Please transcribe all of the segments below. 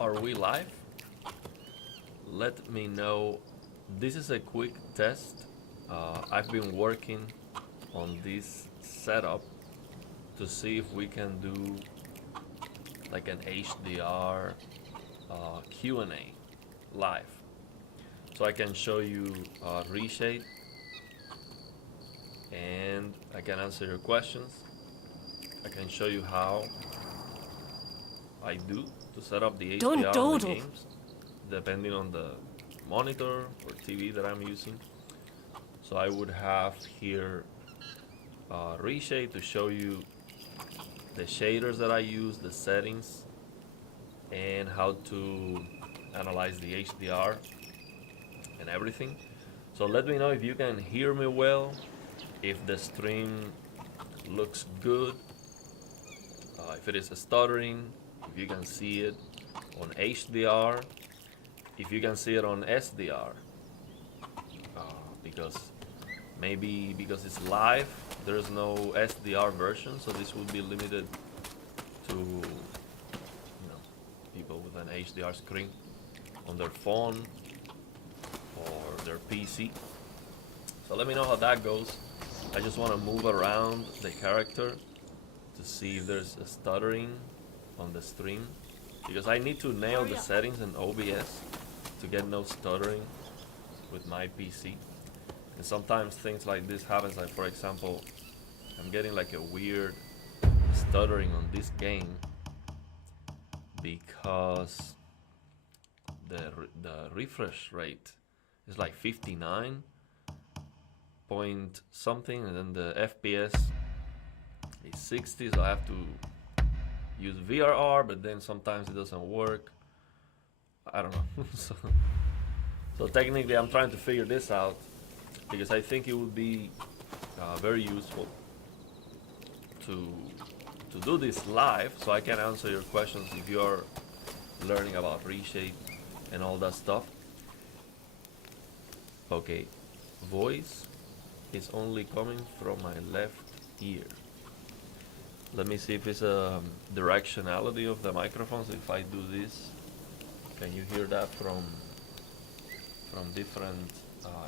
Are we live? Let me know. This is a quick test. I've been working on this setup to see if we can do like an HDR Q&A live. So I can show you Reshade and I can answer your questions. I can show you how I do to set up the HDR on the games, depending on the monitor or TV that I'm using. So I would have here Reshade to show you the shaders that I use, the settings, and how to analyze the HDR and everything. So let me know if you can hear me well, if the stream looks good, if it is stuttering, if you can see it on HDR, if you can see it on SDR, because maybe because it's live, there's no SDR version, so this will be limited to people with an HDR screen on their phone or their PC. So let me know how that goes. I just want to move around the character to see if there's a stuttering on the stream, because I need to nail the settings in OBS to get no stuttering with my PC. And sometimes things like this happens, like for example, I'm getting like a weird stuttering on this game because the refresh rate is like 59 point something, and then the FPS is 60, so I have to use VRR, but then sometimes it doesn't work. I don't know. so technically I'm trying to figure this out, because I think it would be very useful to do this live, so I can answer your questions if you're learning about Reshade and all that stuff. Okay, voice is only coming from my left ear. Let me see if it's a directionality of the microphones. If I do this, can you hear that from different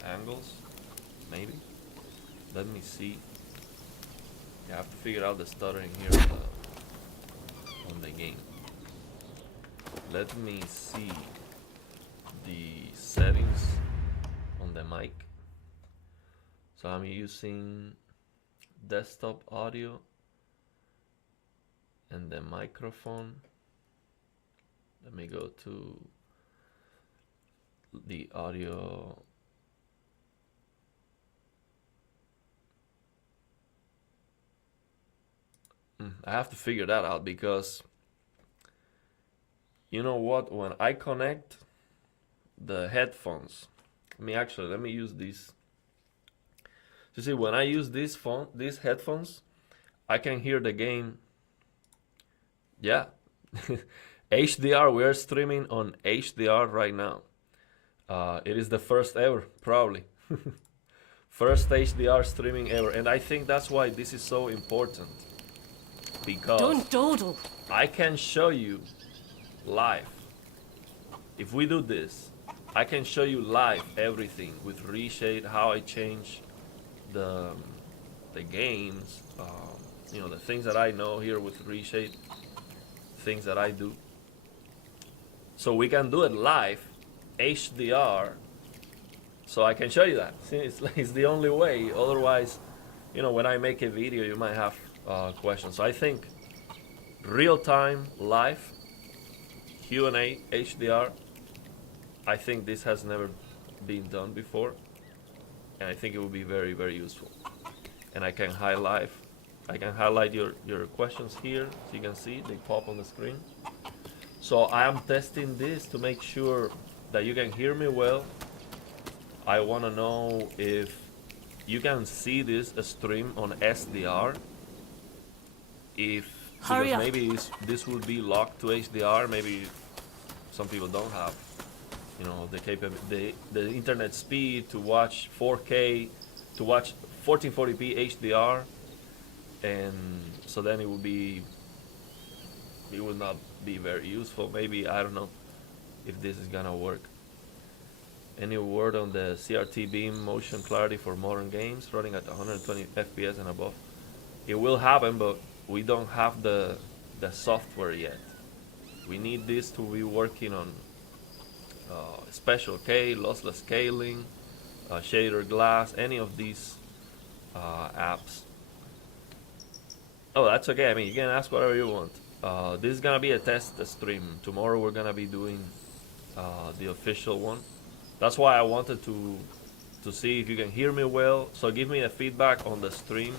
angles? Maybe. Let me see. I have to figure out the stuttering here on the game. Let me see the settings on the mic. So I'm using desktop audio and the microphone. Let me go to the audio. I have to figure that out, because you know what, when I connect the headphones, let me use this. You see, when I use these headphones, I can hear the game. Yeah. HDR, we are streaming on HDR right now. It is the first ever, probably. First HDR streaming ever. And I think that's why this is so important. Because don't dawdle. I can show you live. If we do this, I can show you live everything with Reshade, how I change the games, the things that I know here with Reshade, things that I do. So we can do it live, HDR, so I can show you that. See, it's the only way. Otherwise, when I make a video, you might have questions. So I think real-time, live, Q&A, HDR, I think this has never been done before, and I think it will be very, very useful. And I can highlight your questions here, so you can see they pop on the screen. So I am testing this to make sure that you can hear me well. I want to know if you can see this stream on SDR. Because maybe this will be locked to HDR. Maybe some people don't have, the internet speed to watch 4K, to watch 1440p HDR, and so then it would not be very useful. Maybe, I don't know. if this is gonna work. Any word on the CRT beam motion clarity for modern games running at 120 FPS and above? It will happen, but we don't have the software yet. We need this to be working on special K, lossless scaling, shader glass, any of these apps. Oh, that's okay. I mean, you can ask whatever you want. This is gonna be a test stream. Tomorrow we're gonna be doing the official one. That's why I wanted to see if you can hear me well. So give me a feedback on the stream.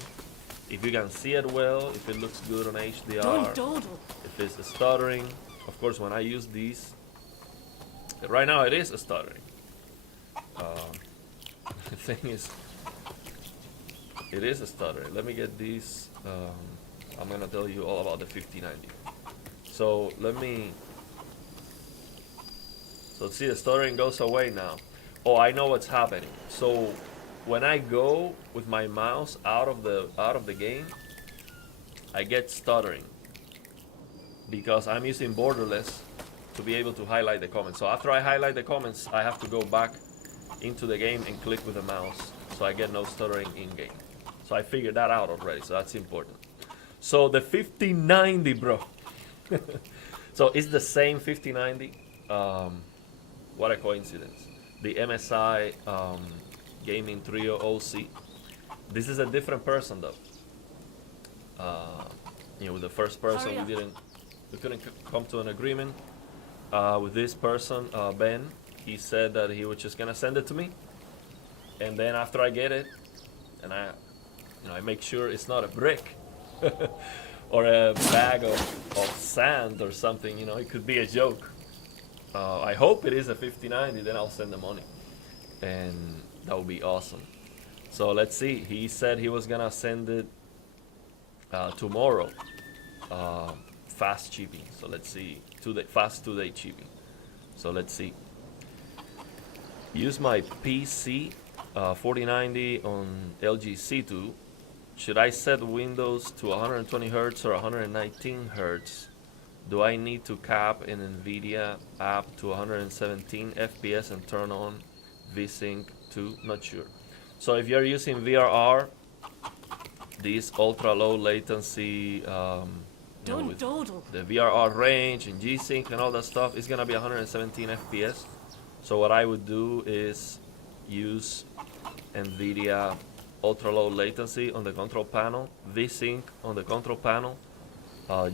If you can see it well, if it looks good on HDR, if it's stuttering. Of course, when I use these, right now it is stuttering. The thing is, it is stuttering. Let me get these. I'm gonna tell you all about the 5090. So so see, the stuttering goes away now. Oh, I know what's happening. So when I go with my mouse out of the game, I get stuttering because I'm using borderless to be able to highlight the comments. So after I highlight the comments, I have to go back into the game and click with the mouse, so I get no stuttering in game. So I figured that out already, so that's important. So the 5090, bro. So it's the same 5090. What a coincidence. The MSI Gaming Trio OC. This is a different person though. With the first person we couldn't come to an agreement. With this person, Ben, he said that he was just gonna send it to me, and then after I get it, and I make sure it's not a brick or a bag of sand or something. It could be a joke. I hope it is a 5090, then I'll send the money, and that would be awesome. So let's see. He said he was gonna send it tomorrow, fast shipping. So let's see, fast 2-day shipping. So let's see. Use my PC 4090 on LG C2. Should I set Windows to 120 Hz or 119 Hz? Do I need to cap an Nvidia app to 117 FPS and turn on VSync 2? Not sure. So if you're using VRR, this ultra low latency, with the VRR range and G-Sync and all that stuff, is gonna be 117 FPS. So what I would do is use Nvidia ultra low latency on the control panel, VSync on the control panel,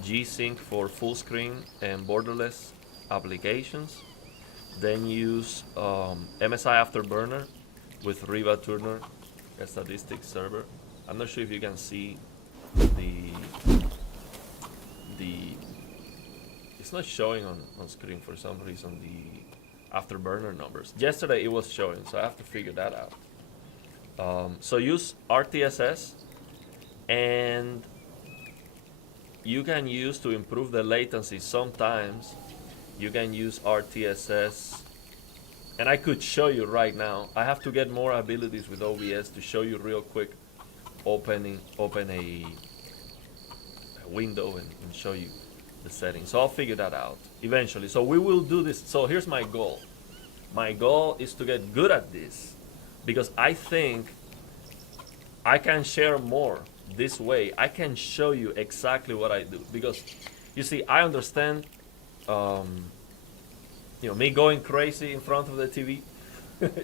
G-Sync for full screen and borderless applications. Then use MSI Afterburner with Riva Turner, a statistics server. I'm not sure if you can see the it's not showing on screen for some reason, the Afterburner numbers. Yesterday it was showing, so I have to figure that out. So use RTSS, and you can use, to improve the latency, sometimes you can use RTSS, and I could show you right now. I have to get more abilities with OBS to show you real quick. Open a window and show you the settings. So I'll figure that out eventually. So we will do this. So here's my goal. My goal is to get good at this, because I think I can share more this way. I can show you exactly what I do, because you see, I understand me going crazy in front of the TV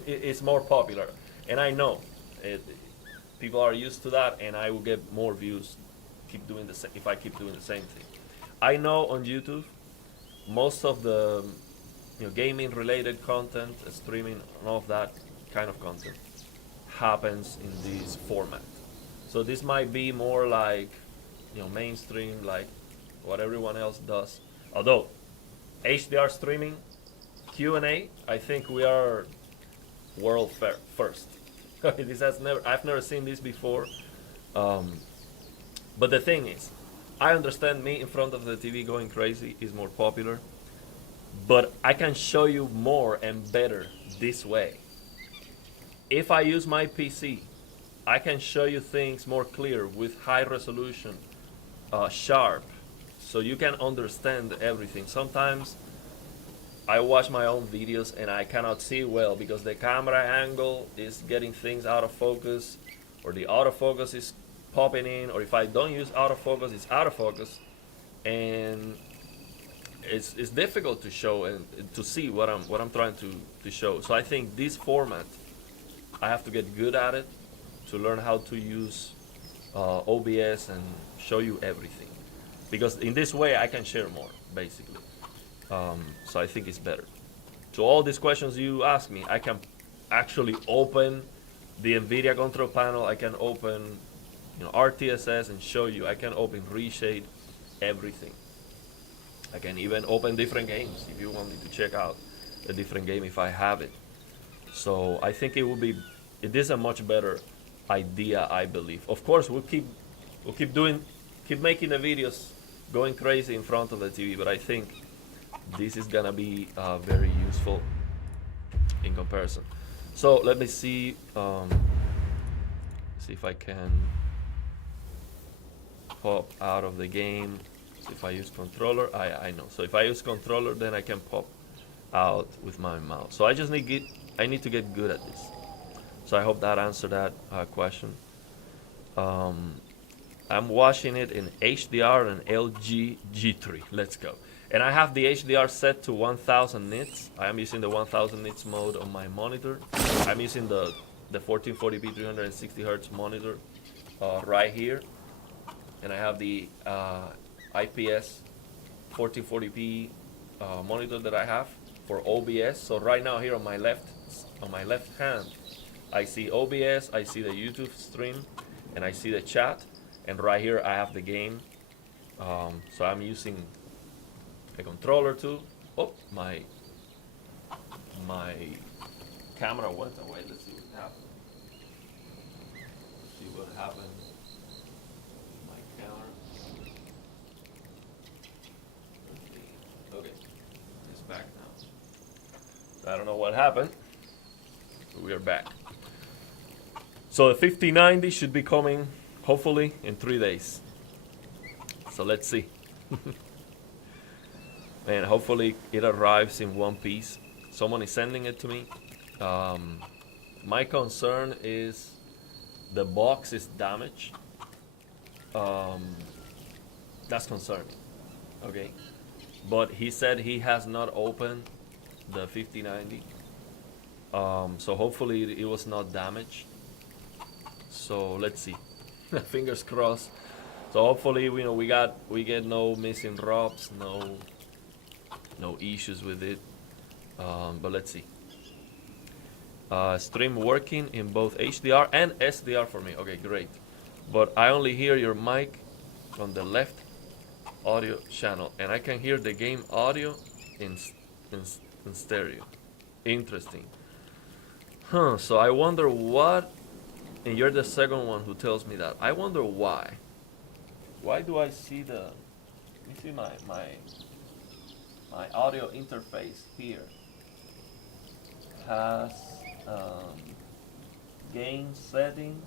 is more popular, and I know people are used to that, and I will get more views if I keep doing the same thing. I know on YouTube most of the gaming related content, streaming, and all of that kind of content happens in this format. So this might be more like mainstream, like what everyone else does. Although HDR streaming, Q&A, I think we are world first. I've never seen this before. But the thing is, I understand me in front of the TV going crazy is more popular, but I can show you more and better this way. If I use my PC, I can show you things more clear with high resolution, sharp, so you can understand everything. Sometimes I watch my own videos and I cannot see well because the camera angle is getting things out of focus, or the autofocus is popping in, or if I don't use autofocus, it's out of focus, and it's difficult to show and to see what I'm trying to show. So I think this format, I have to get good at it to learn how to use OBS and show you everything, because in this way I can share more basically. So I think it's better. To all these questions you ask me, I can actually open the Nvidia control panel. I can open, RTSS and show you. I can open Reshade, everything. I can even open different games if you want me to check out a different game if I have it. So I think it is a much better idea, I believe. Of course, we'll keep making the videos, going crazy in front of the TV, but I think this is gonna be very useful in comparison. So let me see if I can pop out of the game. So if I use controller, I know. So if I use controller, then I can pop out with my mouse. So I need to get good at this. So I hope that answered that question. I'm watching it in HDR and LG G3. Let's go. And I have the HDR set to 1000 nits. I am using the 1000 nits mode on my monitor. I'm using the 1440p 360 Hz monitor right here. And I have the IPS 1440p monitor that I have for OBS. So right now here on my left hand, I see OBS, I see the YouTube stream, and I see the chat. And right here I have the game. So I'm using a controller too. Oh, my camera went away. Let's see what happened. Let's see what happened. My camera. Okay, it's back now. I don't know what happened, but we are back. So the 5090 should be coming hopefully in 3 days. So let's see. And hopefully it arrives in one piece. Someone is sending it to me. My concern is the box is damaged. That's concerning. Okay. But he said he has not opened the 5090. So hopefully it was not damaged. So let's see. Fingers crossed. So hopefully we get no missing drops, no issues with it. But let's see. Stream working in both HDR and SDR for me. Okay, great. But I only hear your mic on the left audio channel, and I can hear the game audio in stereo. Interesting. So I wonder what. And you're the second one who tells me that. I wonder why. Why do I see let me see my audio interface here has gain settings,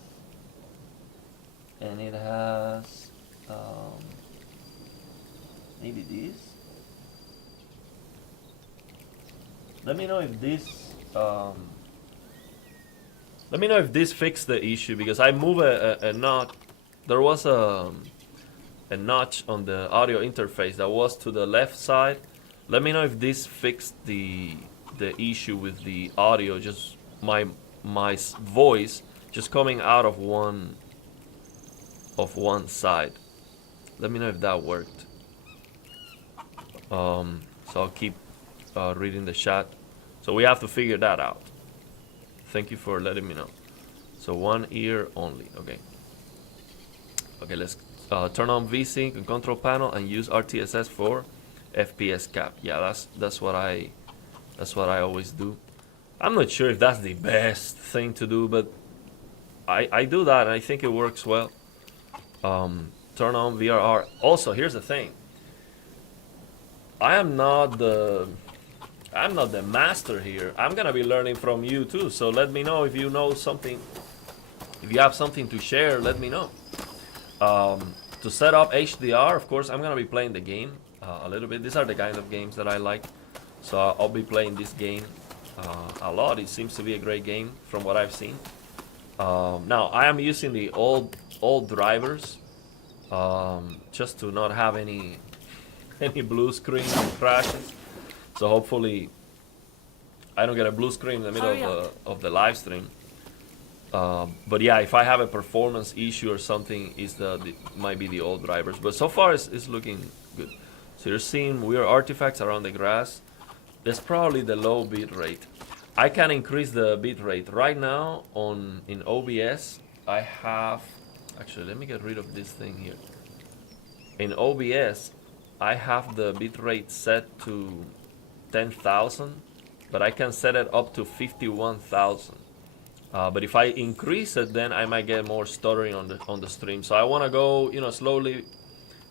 and it has maybe this. Let me know if this fixed the issue, because I move a notch. There was a notch on the audio interface that was to the left side. Let me know if this fixed the issue with the audio, just my voice just coming out of one side. Let me know if that worked. So I'll keep reading the chat. So we have to figure that out. Thank you for letting me know. So one ear only. Okay. Okay, let's turn on VSync and control panel and use RTSS for FPS cap. Yeah, that's what I always do. I'm not sure if that's the best thing to do, but I do that and I think it works well. Turn on VRR. Also, here's the thing. I'm not the master here. I'm gonna be learning from you too. So let me know if you know something. If you have something to share, let me know. To set up HDR, of course, I'm gonna be playing the game a little bit. These are the kind of games that I like. So I'll be playing this game a lot. It seems to be a great game from what I've seen. Now I am using the old drivers just to not have any blue screen crashes. So hopefully I don't get a blue screen in the middle of the live stream. But yeah, if I have a performance issue or something, might be the old drivers. But so far it's looking good. So you're seeing weird artifacts around the grass. That's probably the low bit rate. I can increase the bit rate right now in OBS. I have actually, let me get rid of this thing here. In OBS, I have the bit rate set to 10,000, but I can set it up to 51,000. But if I increase it, then I might get more stuttering on the stream. So I want to go, slowly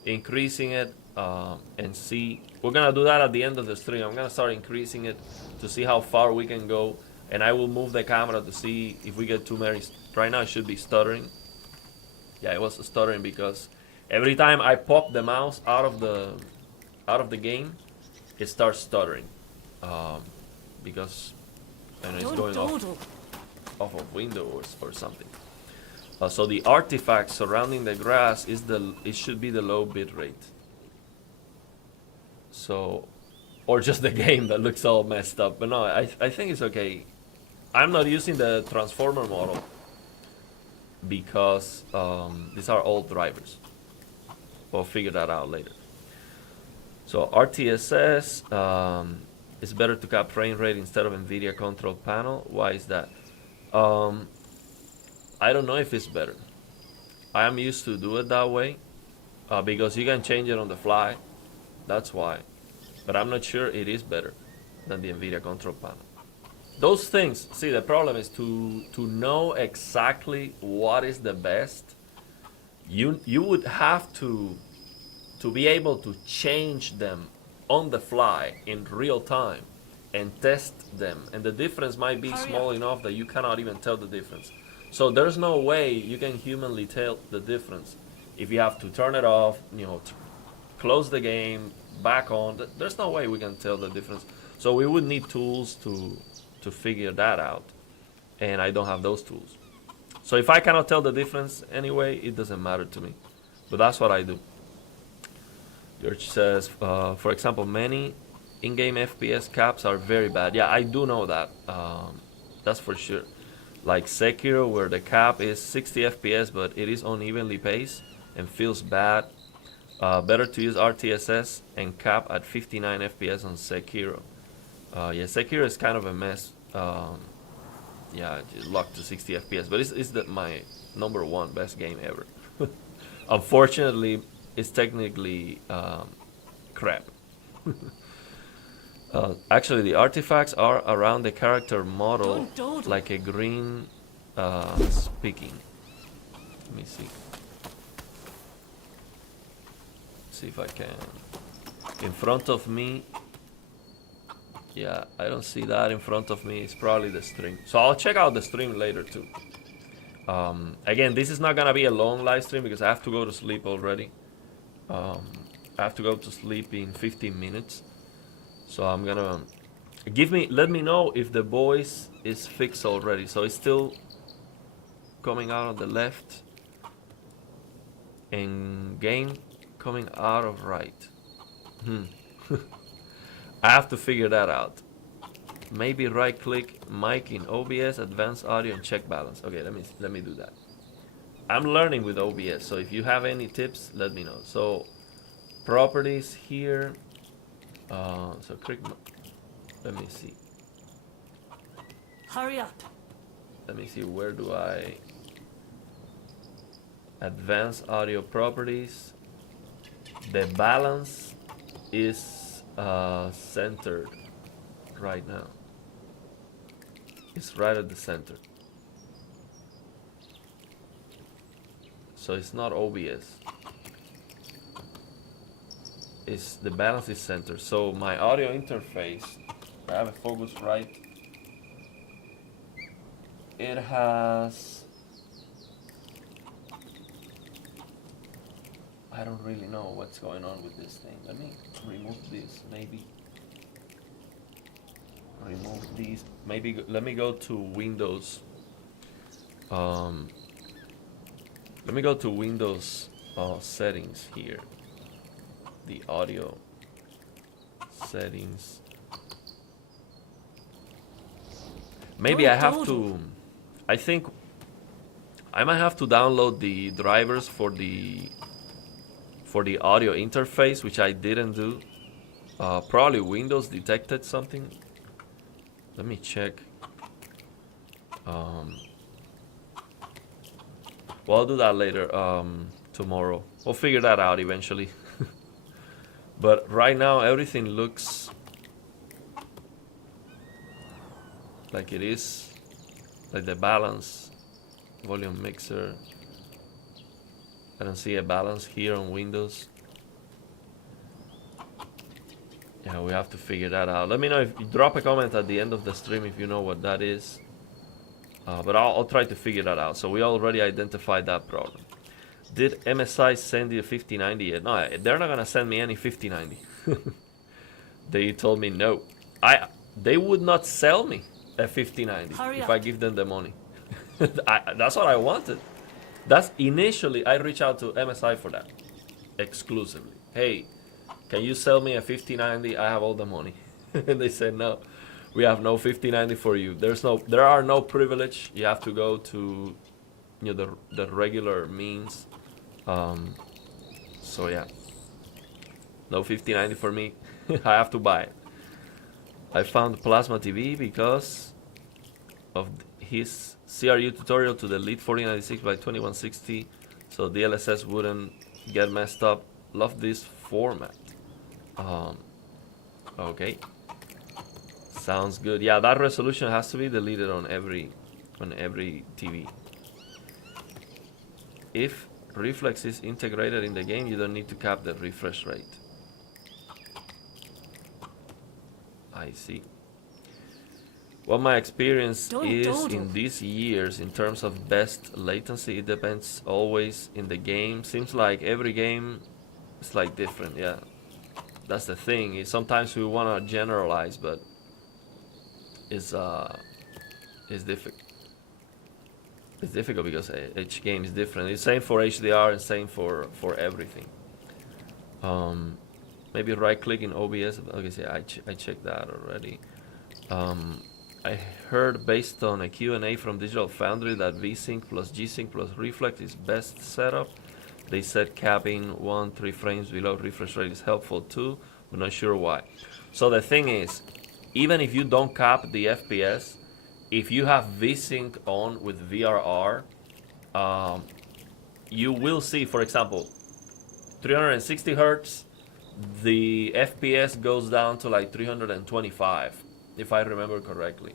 increasing it and see. We're gonna do that at the end of the stream. I'm gonna start increasing it to see how far we can go, and I will move the camera to see if we get too many. Right now it should be stuttering. Yeah, it was stuttering because every time I pop the mouse out of the game, it starts stuttering because it's going off of Windows or something. So the artifacts surrounding the grass it should be the low bit rate. So, or just the game that looks all messed up. But no, I think it's okay. I'm not using the transformer model because these are old drivers. We'll figure that out later. So RTSS is better to cap frame rate instead of Nvidia control panel. Why is that? I don't know if it's better. I am used to do it that way because you can change it on the fly. That's why. But I'm not sure it is better than the Nvidia control panel. Those things, see, the problem is to know exactly what is the best. You would have to be able to change them on the fly in real time and test them. And the difference might be small enough that you cannot even tell the difference. So there's no way you can humanly tell the difference if you have to turn it off, close the game, back on. There's no way we can tell the difference. So we would need tools to figure that out, and I don't have those tools. So if I cannot tell the difference anyway, it doesn't matter to me. But that's what I do. George says, for example, many in-game FPS caps are very bad. Yeah, I do know that. That's for sure. Like Sekiro, where the cap is 60 FPS, but it is unevenly paced and feels bad. Better to use RTSS and cap at 59 FPS on Sekiro. Yeah, Sekiro is kind of a mess. Yeah, it's locked to 60 FPS, but it's my #1 best game ever. Unfortunately, it's technically crap. Actually, the artifacts are around the character model, like a green speaking. Let me see. See if I can. In front of me. Yeah, I don't see that in front of me. It's probably the stream. So I'll check out the stream later too. Again, this is not gonna be a long live stream because I have to go to sleep already. I have to go to sleep in 15 minutes. So I'm gonna let me know if the voice is fixed already. So it's still coming out on the left and game coming out of right. I have to figure that out. Maybe right click mic in OBS, advanced audio, and check balance. Okay, let me do that. I'm learning with OBS, so if you have any tips, let me know. So properties here. So click. Let me see. Hurry up. Let me see. Where do I? Advanced audio properties. The balance is centered right now. It's right at the center. So it's not OBS. The balance is centered. So my audio interface, I have a focus right. It has, I don't really know what's going on with this thing. Let me remove this maybe. remove these. Maybe let me go to Windows. Let me go to Windows settings here. The audio settings. Maybe I have to. I think I might have to download the drivers for the audio interface, which I didn't do. Probably Windows detected something. Let me check. Well, I'll do that later. Tomorrow. We'll figure that out eventually. But right now, everything looks like it is. Like the balance, volume mixer. I don't see a balance here on Windows. Yeah, we have to figure that out. Let me know if you drop a comment at the end of the stream if you know what that is. But I'll try to figure that out. So we already identified that problem. Did MSI send you a 5090 yet? No, they're not gonna send me any 5090. They told me no. They would not sell me a 5090 if I give them the money. That's what I wanted. That's initially I reached out to MSI for that exclusively. Hey, can you sell me a 5090? I have all the money. And they said no. We have no 5090 for you. There are no privilege. You have to go to the regular means. So yeah. No 5090 for me. I have to buy it. I found Plasma TV because of his CRU tutorial to delete 4096 by 2160 so DLSS wouldn't get messed up. Love this format. Okay. Sounds good. Yeah, that resolution has to be deleted on every TV. If reflex is integrated in the game, you don't need to cap the refresh rate. I see. What my experience is in these years in terms of best latency, it depends always in the game. Seems like every game is like different. Yeah, that's the thing. Sometimes we want to generalize, but it's difficult. It's difficult because each game is different. It's same for HDR and same for everything. Maybe right click in OBS. Okay, see, I checked that already. I heard based on a Q&A from Digital Foundry that VSync plus G-Sync plus Reflex is best setup. They said capping 1-3 frames below refresh rate is helpful too, but not sure why. So the thing is, even if you don't cap the FPS, if you have VSync on with VRR, you will see, for example, 360 Hertz, the FPS goes down to like 325, if I remember correctly.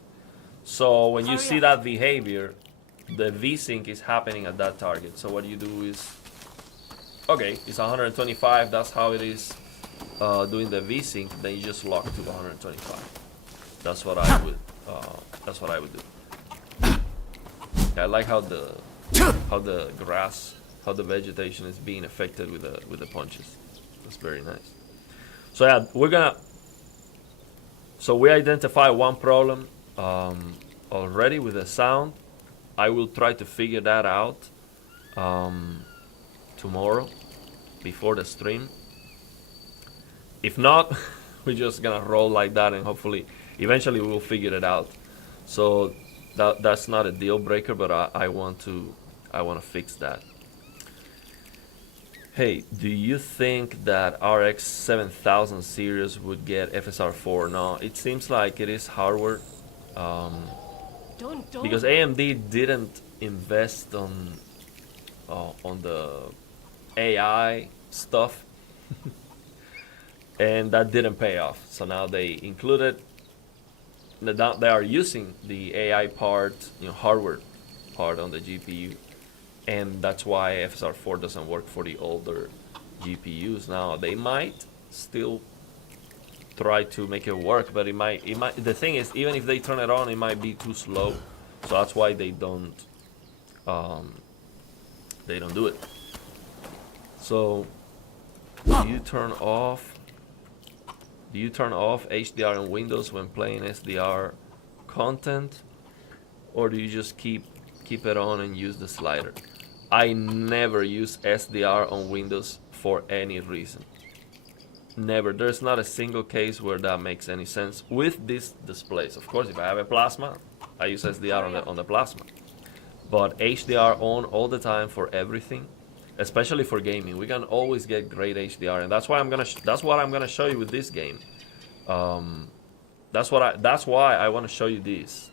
So when you see that behavior, the VSync is happening at that target. So what you do is, okay, it's 125, that's how it is doing the VSync, then you just lock to 125. That's what I would do. Yeah, I like how the grass, how the vegetation is being affected with the punches. That's very nice. So yeah, we identify one problem already with the sound. I will try to figure that out tomorrow before the stream. If not, we're just gonna roll like that, and hopefully eventually we'll figure it out. So that's not a deal breaker, but I want to fix that. Hey, do you think that RX 7000 series would get FSR 4? No, it seems like it is hardware. Because AMD didn't invest on the AI stuff, and that didn't pay off. So now they included. They are using the AI part, hardware part on the GPU, and that's why FSR 4 doesn't work for the older GPUs. Now they might still try to make it work, but it might. The thing is, even if they turn it on, it might be too slow. So that's why they don't do it. So you turn off Do you turn off HDR on Windows when playing SDR content, or do you just keep it on and use the slider? I never use SDR on Windows for any reason. Never. There's not a single case where that makes any sense with these displays. Of course, if I have a plasma, I use SDR on the plasma. But HDR on all the time for everything, especially for gaming. We can always get great HDR, and that's why that's what I'm gonna show you with this game. That's why I want to show you this.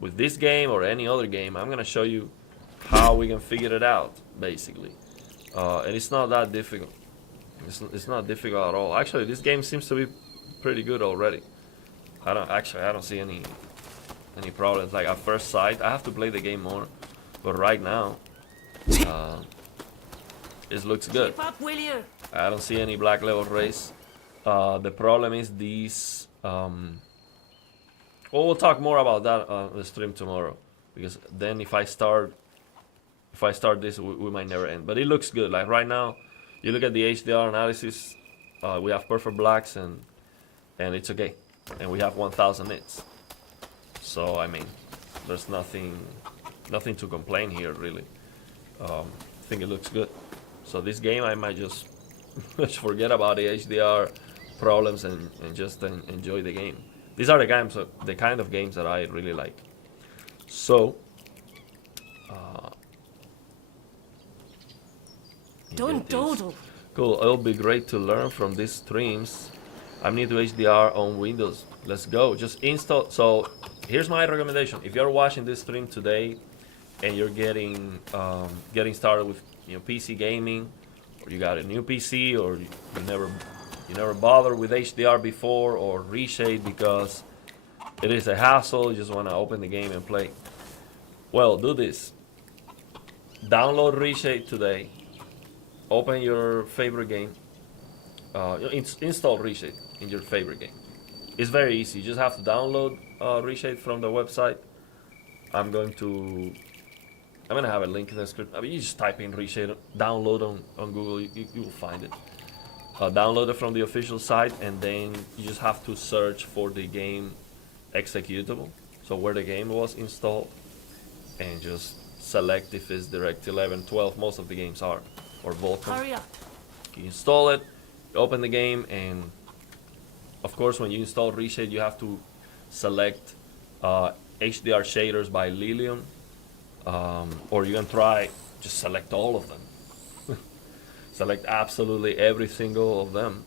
With this game or any other game, I'm gonna show you how we can figure it out, basically. And it's not that difficult. It's not difficult at all. Actually, this game seems to be pretty good already. I don't see any problems. Like at first sight, I have to play the game more, but right now, it looks good. Keep up, will you? I don't see any black level race. The problem is these. Well, we'll talk more about that on the stream tomorrow, because then if I start this, we might never end. But it looks good. Like right now, you look at the HDR analysis. We have perfect blacks and it's okay, and we have 1,000 nits. So I mean, there's nothing to complain here really. I think it looks good. So this game I might just forget about the HDR problems and just enjoy the game. These are the kind of games that I really like. So Don't dawdle. Cool. It'll be great to learn from these streams. I'm new to HDR on Windows. Let's go. Just install. So here's my recommendation. If you're watching this stream today and you're getting started with PC gaming, or you got a new PC, or you never bothered with HDR before, or Reshade because it is a hassle, you just want to open the game and play. Well, do this. Download Reshade today. Open your favorite game. Install Reshade in your favorite game. It's very easy. You just have to download Reshade from the website. I'm gonna have a link in the script. I mean, you just type in Reshade, download on Google. You will find it. Download it from the official site, and then you just have to search for the game executable. So where the game was installed, and just select if it's Direct 11, 12. Most of the games are, or Vulkan. Hurry up. You install it, you open the game, and of course when you install Reshade, you have to select HDR shaders by Lilium, or you can try just select all of them. Select absolutely every single of them.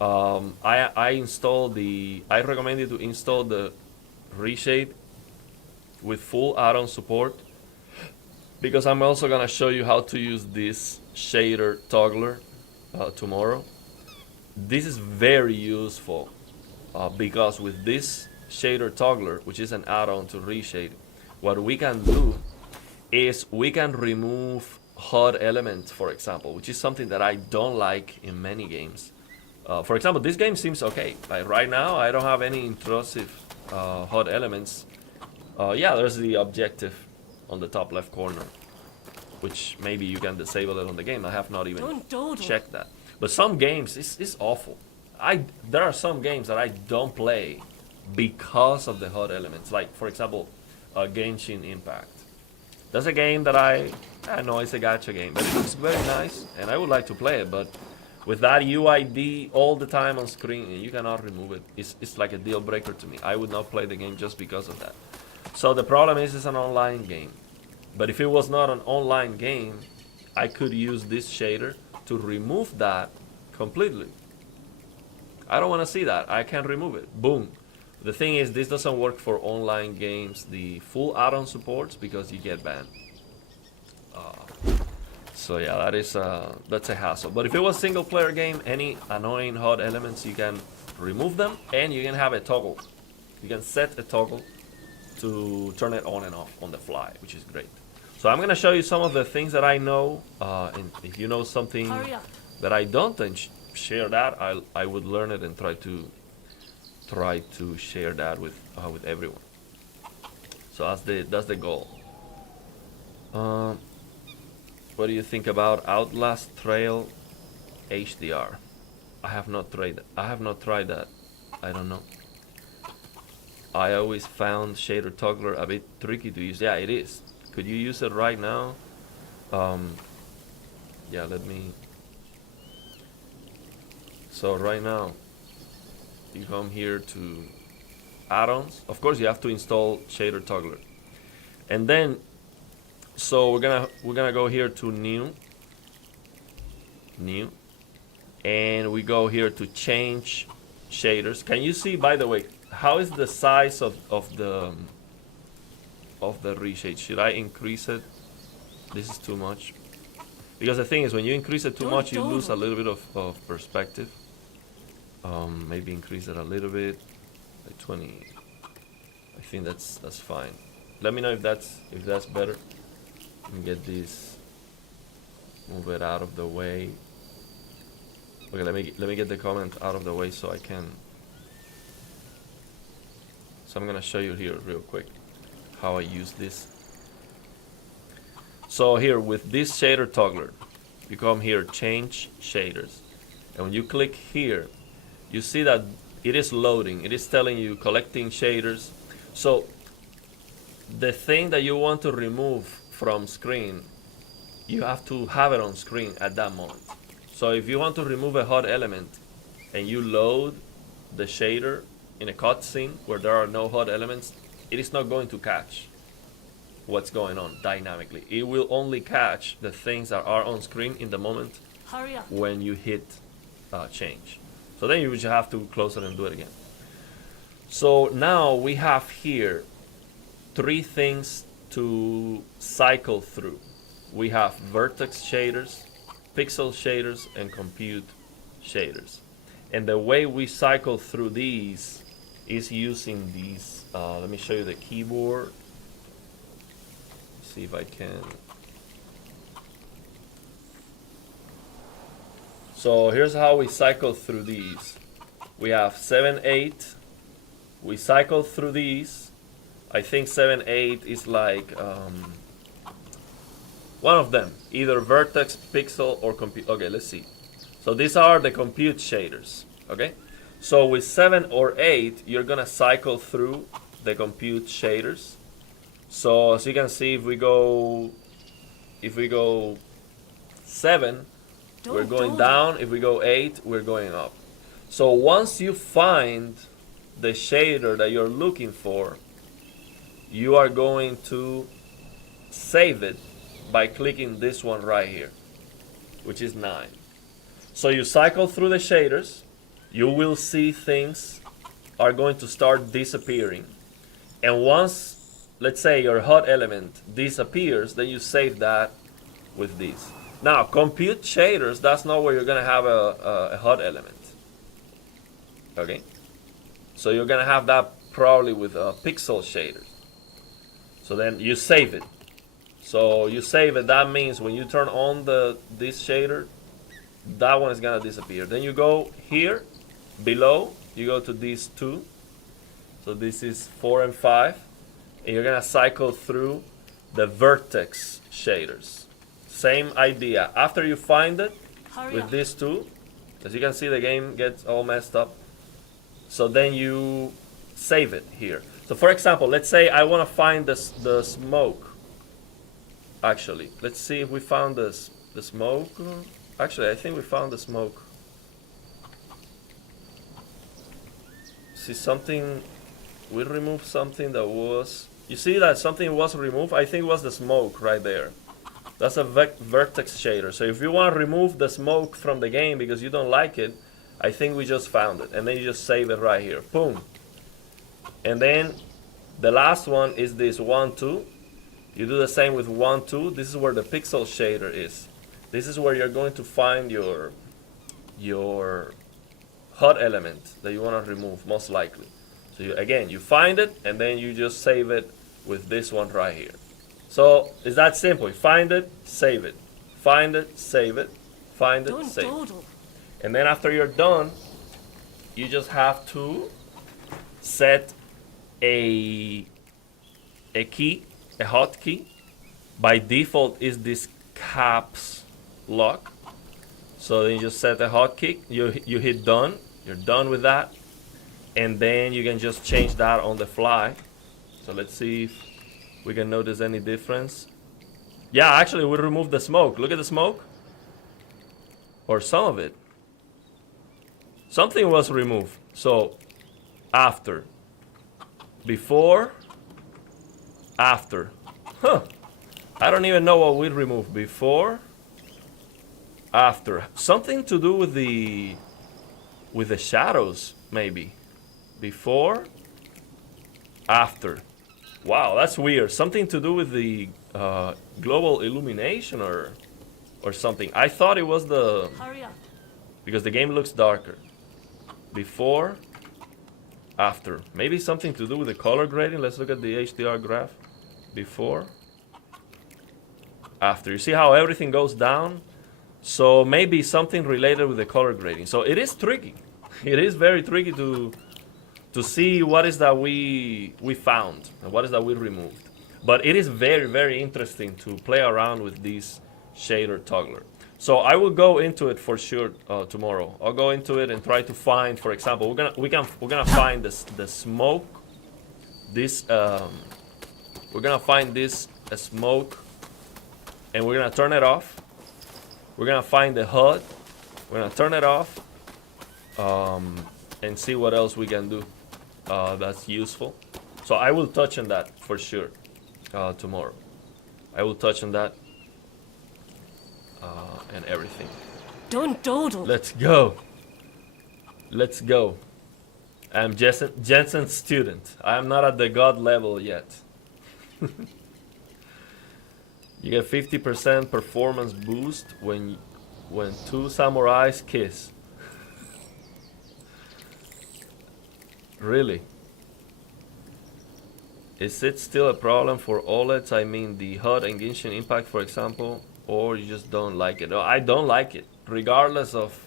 I recommend you to install the Reshade with full add-on support, because I'm also gonna show you how to use this shader toggler tomorrow. This is very useful because with this shader toggler, which is an add-on to Reshade, what we can do is we can remove HUD elements, for example, which is something that I don't like in many games. For example, this game seems okay. Like right now, I don't have any intrusive HUD elements. Yeah, there's the objective on the top left corner, which maybe you can disable it on the game. I have not even checked that. But some games, it's awful. There are some games that I don't play because of the HUD elements. Like, for example, Genshin Impact. That's a game that I know it's a gacha game, but it looks very nice, and I would like to play it. But with that UID all the time on screen, and you cannot remove it, it's like a deal breaker to me. I would not play the game just because of that. So the problem is it's an online game. But if it was not an online game, I could use this shader to remove that completely. I don't want to see that. I can remove it. Boom. The thing is, this doesn't work for online games, the full add-on supports, because you get banned. So yeah, that's a hassle. But if it was a single player game, any annoying HUD elements, you can remove them, and you can have a toggle. You can set a toggle to turn it on and off on the fly, which is great. So I'm gonna show you some of the things that I know, and if you know something that I don't, then share that. I would learn it and try to share that with everyone. So that's the goal. What do you think about Outlast Trail HDR? I have not tried that. I don't know. I always found shader toggler a bit tricky to use. Yeah, it is. Could you use it right now? Yeah, let me. So right now, you come here to add-ons. Of course, you have to install shader toggler, and then so we're gonna go here to new, and we go here to change shaders. Can you see, by the way, how is the size of the reshade? Should I increase it? This is too much. Because the thing is, when you increase it too much, you lose a little bit of perspective. Maybe increase it a little bit, like 20. I think that's fine. Let me know if that's better. Let me get this. Move it out of the way. Okay, let me get the comment out of the way so I can. So I'm gonna show you here real quick how I use this. So here with this shader toggler, you come here, change shaders, and when you click here, you see that it is loading. It is telling you collecting shaders. So the thing that you want to remove from screen, you have to have it on screen at that moment. So if you want to remove a hot element and you load the shader in a cutscene where there are no hot elements, it is not going to catch what's going on dynamically. It will only catch the things that are on screen in the moment when you hit change. So then you just have to close it and do it again. So now we have here 3 things to cycle through. We have vertex shaders, pixel shaders, and compute shaders. And the way we cycle through these is using these. Let me show you the keyboard. See if I can. So here's how we cycle through these. We have 7, 8. We cycle through these. I think 7, 8 is like one of them, either vertex, pixel, or compute. Okay, let's see. So these are the compute shaders. Okay, so with 7 or 8, you're gonna cycle through the compute shaders. So as you can see, if we go 7, we're going down. If we go 8, we're going up. So once you find the shader that you're looking for, you are going to save it by clicking this one right here, which is 9. So you cycle through the shaders, you will see things are going to start disappearing. And once, let's say, your hot element disappears, then you save that with these. Now, compute shaders, that's not where you're going to have a hot element. Okay? So you're going to have that probably with pixel shaders. So then you save it. So you save it, that means when you turn on this shader, that one is going to disappear. Then you go here, below, you go to these 2. So this is 4 and 5. And you're going to cycle through the vertex shaders. Same idea. After you find it with these 2, as you can see, the game gets all messed up. So then you save it here. So for example, let's say I want to find the smoke. Actually, let's see if we found the smoke. Actually, I think we found the smoke. See something, we removed something that was, you see that something was removed? I think it was the smoke right there. That's a vertex shader. So if you want to remove the smoke from the game because you don't like it, I think we just found it. And then you just save it right here. Boom. And then the last one is this 1, 2. You do the same with 1, 2. This is where the pixel shader is. This is where you're going to find your hot element that you want to remove, most likely. So again, you find it, and then you just save it with this one right here. So it's that simple. You find it, save it. Find it, save it. Find it, save it. And then after you're done, you just have to set a key, a hotkey. By default is this caps lock. So then you just set the hotkey, you hit done, you're done with that, and then you can just change that on the fly. So let's see if we can notice any difference. Yeah, actually we removed the smoke. Look at the smoke. Or some of it. Something was removed. So after, before, after. Huh. I don't even know what we removed. Before, after. Something to do with the shadows, maybe. Before, after. Wow, that's weird. Something to do with the global illumination or something. I thought it was the... Hurry up. Because the game looks darker. Before, after. Maybe something to do with the color grading. Let's look at the HDR graph. Before, after. You see how everything goes down? So maybe something related with the color grading. So it is tricky. It is very tricky to see what is that we found and what is that we removed. But it is very, very interesting to play around with this shader toggler. So I will go into it for sure tomorrow. I'll go into it and try to find, for example, we're gonna find the smoke. This we're gonna find this smoke, and we're gonna turn it off. We're gonna find the HUD. We're gonna turn it off, and see what else we can do that's useful. So I will touch on that for sure tomorrow. I will touch on that and everything. Don't dawdle. Let's go. Let's go. I'm Jensen's student. I am not at the god level yet. You get 50% performance boost when two samurais kiss. Really? Is it still a problem for OLEDs? I mean the HUD and Genshin Impact, for example, or you just don't like it? No, I don't like it. Regardless of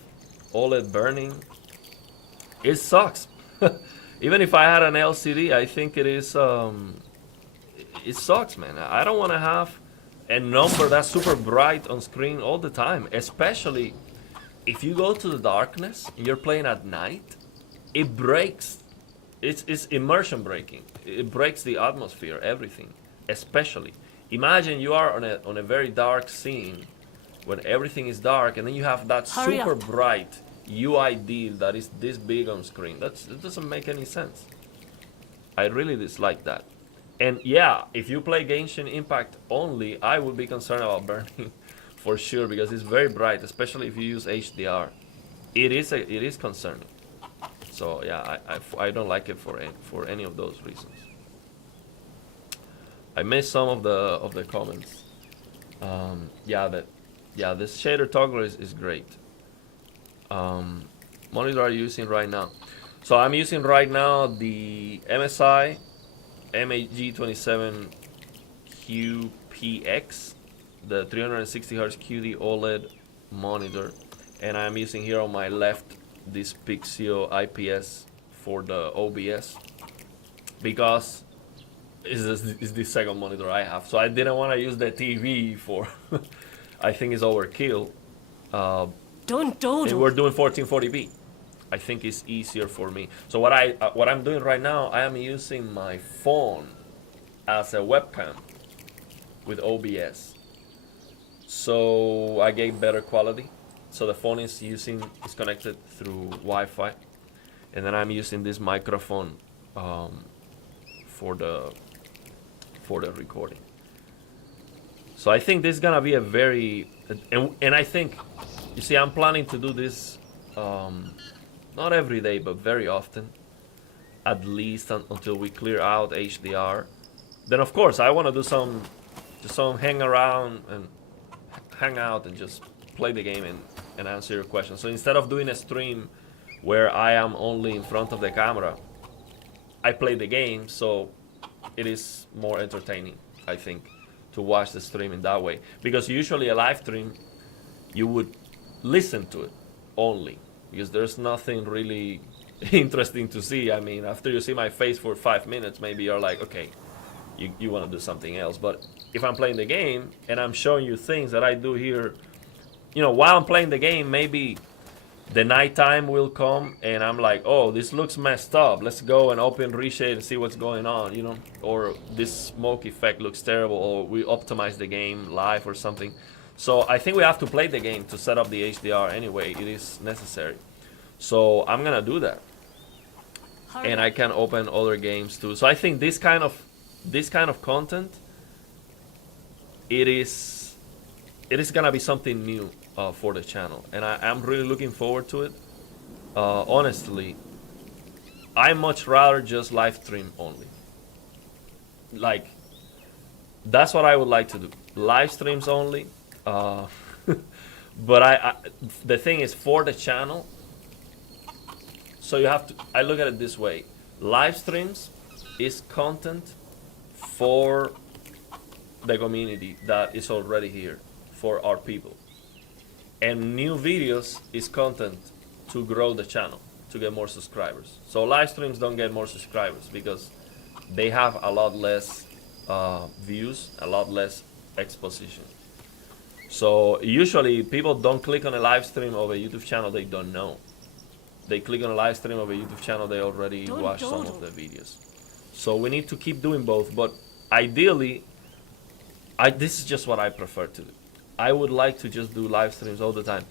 OLED burning, it sucks. Even if I had an LCD, I think it is it sucks, man. I don't want to have a number that's super bright on screen all the time, especially if you go to the darkness and you're playing at night. It breaks. It's immersion breaking. It breaks the atmosphere, everything. Especially, imagine you are on a very dark scene when everything is dark, and then you have that super bright UID that is this big on screen. It doesn't make any sense. I really dislike that. And yeah, if you play Genshin Impact only, I would be concerned about burning for sure, because it's very bright, especially if you use HDR. It is concerning. So yeah, I don't like it for any of those reasons. I missed some of the comments. This shader toggler is great. Monitor are you using right now? So I'm using right now the MSI MAG27QPX, the 360Hz QD OLED monitor, and I'm using here on my left this Pixio IPS for the OBS, because it's the second monitor I have. So I didn't want to use the TV for I think it's overkill. Don't dawdle. And we're doing 1440p. I think it's easier for me. So what I'm doing right now, I am using my phone as a webcam with OBS. So I get better quality. So the phone is connected through Wi-Fi, and then I'm using this microphone for the recording. So I think this is gonna be a very and I think, you see, I'm planning to do this not every day, but very often, at least until we clear out HDR. Then of course I want to do some hang around and hang out and just play the game and answer your questions. So instead of doing a stream where I am only in front of the camera, I play the game, so it is more entertaining, I think, to watch the stream in that way. Because usually a live stream, you would listen to it only, because there's nothing really interesting to see. I mean, after you see my face for 5 minutes, maybe you're like, okay, you want to do something else. But if I'm playing the game and I'm showing you things that I do here you know, while I'm playing the game, maybe the nighttime will come and I'm like, oh, this looks messed up. Let's go and open Reshade and see what's going on, you know? Or this smoke effect looks terrible, or we optimize the game live or something. So I think we have to play the game to set up the HDR anyway. It is necessary. So I'm gonna do that. And I can open other games too. So I think this kind of content, it is gonna be something new for the channel, and I'm really looking forward to it. Honestly, I much rather just live stream only. Like, that's what I would like to do. Live streams only. But the thing is, for the channel, so you have to, I look at it this way. Live streams is content for the community that is already here, for our people. And new videos is content to grow the channel, to get more subscribers. So live streams don't get more subscribers because they have a lot less views, a lot less exposition. So usually people don't click on a live stream of a YouTube channel they don't know. They click on a live stream of a YouTube channel they already watched some of the videos. So we need to keep doing both, but ideally, this is just what I prefer to do. I would like to just do live streams all the time,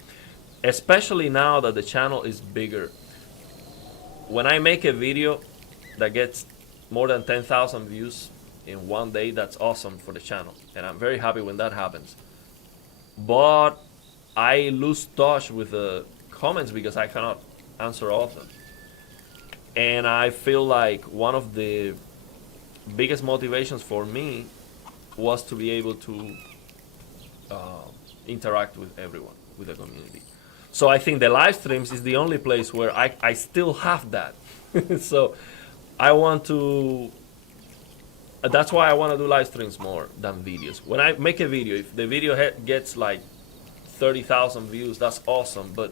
especially now that the channel is bigger. When I make a video that gets more than 10,000 views in one day, that's awesome for the channel, and I'm very happy when that happens. But I lose touch with the comments because I cannot answer all of them. And I feel like one of the biggest motivations for me was to be able to interact with everyone, with the community. So I think the live streams is the only place where I still have that. So I want to, that's why I want to do live streams more than videos. When I make a video, if the video gets like 30,000 views, that's awesome, but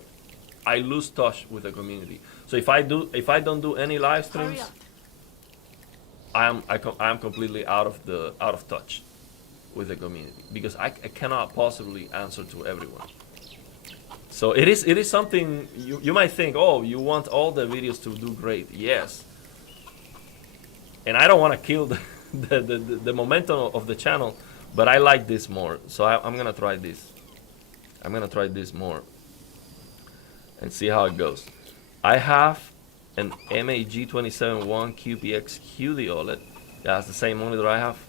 I lose touch with the community. So if I don't do any live streams, I'm completely out of touch with the community, because I cannot possibly answer to everyone. So it is something you might think, oh, you want all the videos to do great. Yes, and I don't want to kill the momentum of the channel, but I like this more, so I'm gonna try this. I'm gonna try this more and see how it goes. I have an MAG271 QPX QD OLED. That's the same monitor I have.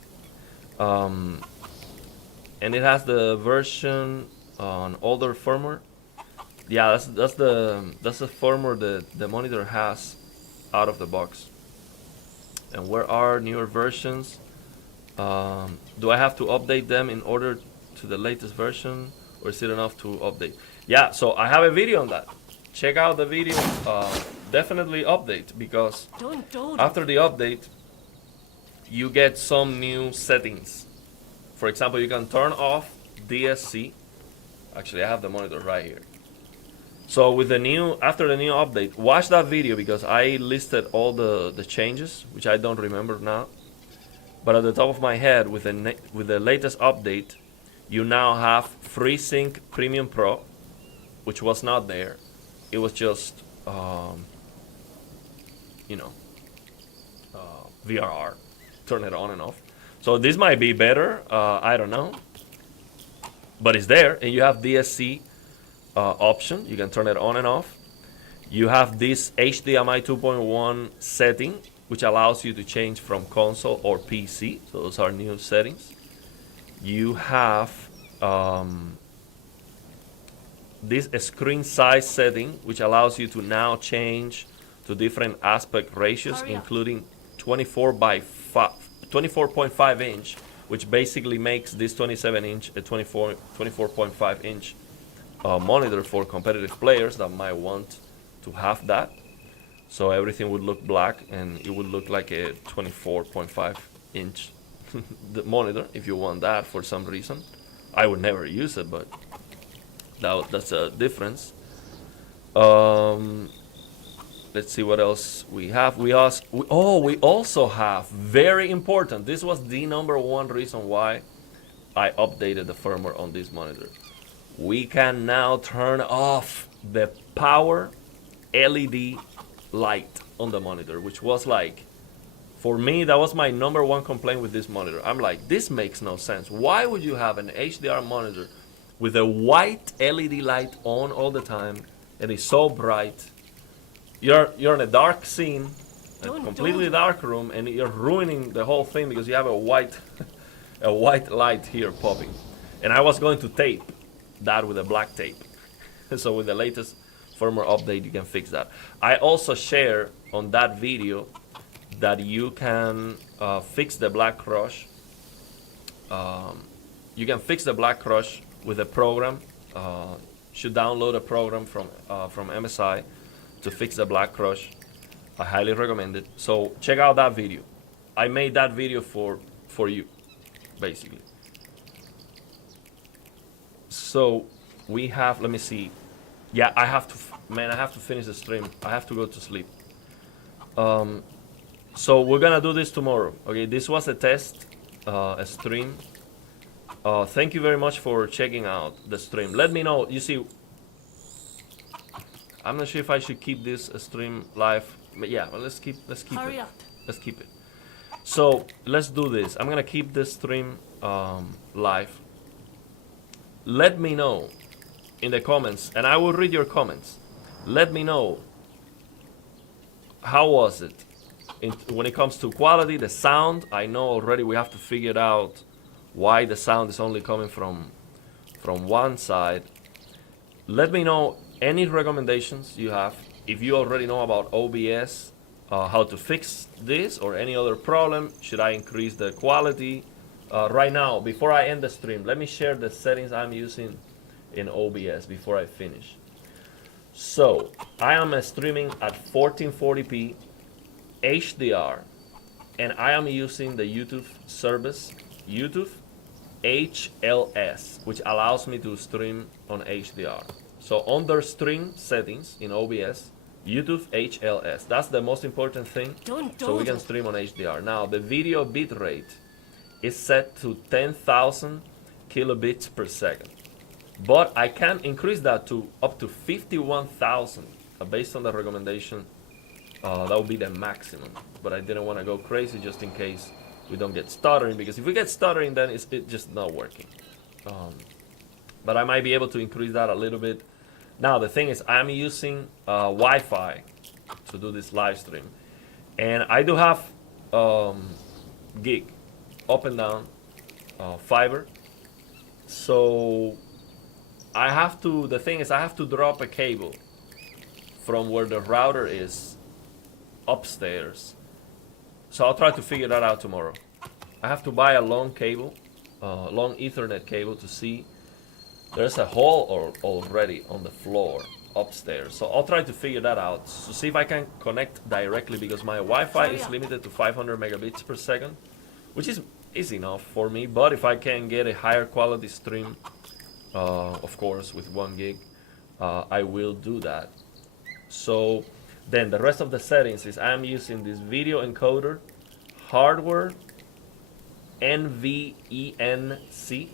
And it has the version on older firmware. Yeah, that's the firmware that the monitor has out of the box. And where are newer versions? Do I have to update them in order to the latest version, or is it enough to update? Yeah, so I have a video on that. Check out the video. Definitely update, because after the update, you get some new settings. For example, you can turn off DSC. Actually, I have the monitor right here. So with after the new update, watch that video, because I listed all the changes, which I don't remember now. But at the top of my head, with the latest update, you now have FreeSync Premium Pro, which was not there. It was just, VRR. Turn it on and off. So this might be better, I don't know, but it's there. And you have DSC option, you can turn it on and off. You have this HDMI 2.1 setting, which allows you to change from console or PC. So those are new settings. You have this screen size setting, which allows you to now change to different aspect ratios, including 24.5 inch, which basically makes this 27 inch a 24.5 inch monitor for competitive players that might want to have that. So everything would look black and it would look like a 24.5 inch the monitor if you want that for some reason. I would never use it, but that's a difference. Let's see what else we have. We also have, very important, this was the #1 reason why I updated the firmware on this monitor. we can now turn off the power LED light on the monitor, which was like, for me, that was my #1 complaint with this monitor. I'm like, this makes no sense. Why would you have an HDR monitor with a white LED light on all the time and it's so bright? You're in a dark scene, a completely dark room, and you're ruining the whole thing because you have a white a white light here popping. And I was going to tape that with a black tape. So with the latest firmware update, you can fix that. I also share on that video that you can fix the black crush. You can fix the black crush with a program. Should download a program from MSI to fix the black crush. I highly recommend it. So check out that video. I made that video for you, basically. So we have, let me see. Yeah, I have to, man, I have to finish the stream. I have to go to sleep. So we're gonna do this tomorrow. Okay, this was a test, a stream. Thank you very much for checking out the stream. Let me know. You see, I'm not sure if I should keep this stream live, but yeah, well, let's keep Hurry it. up. Let's keep it. So let's do this. I'm gonna keep this stream live. Let me know in the comments, and I will read your comments. Let me know, how was it when it comes to quality, the sound. I know already we have to figure out why the sound is only coming from one side. Let me know any recommendations you have. If you already know about OBS, how to fix this or any other problem, should I increase the quality? Right now, before I end the stream, let me share the settings I'm using in OBS before I finish. So I am streaming at 1440p HDR, and I am using the YouTube service, YouTube HLS, which allows me to stream on HDR. So under stream settings in OBS, YouTube HLS. That's the most important thing. So we can stream on HDR. Now the video bitrate is set to 10,000 kilobits per second. But I can increase that to up to 51,000 based on the recommendation. That would be the maximum. But I didn't want to go crazy just in case we don't get stuttering, because if we get stuttering, then it's just not working. But I might be able to increase that a little bit. Now the thing is, I'm using Wi-Fi to do this live stream, and I do have gig up and down fiber. So I have to. The thing is, I have to drop a cable from where the router is upstairs. So I'll try to figure that out tomorrow. I have to buy a long cable, long Ethernet cable, to see. There's a hole already on the floor upstairs. So I'll try to figure that out to see if I can connect directly, because my Wi-Fi is limited to 500 megabits per second, which is enough for me. But if I can get a higher quality stream, of course, with 1 gig, I will do that. So then the rest of the settings is I'm using this video encoder, hardware, NVENC,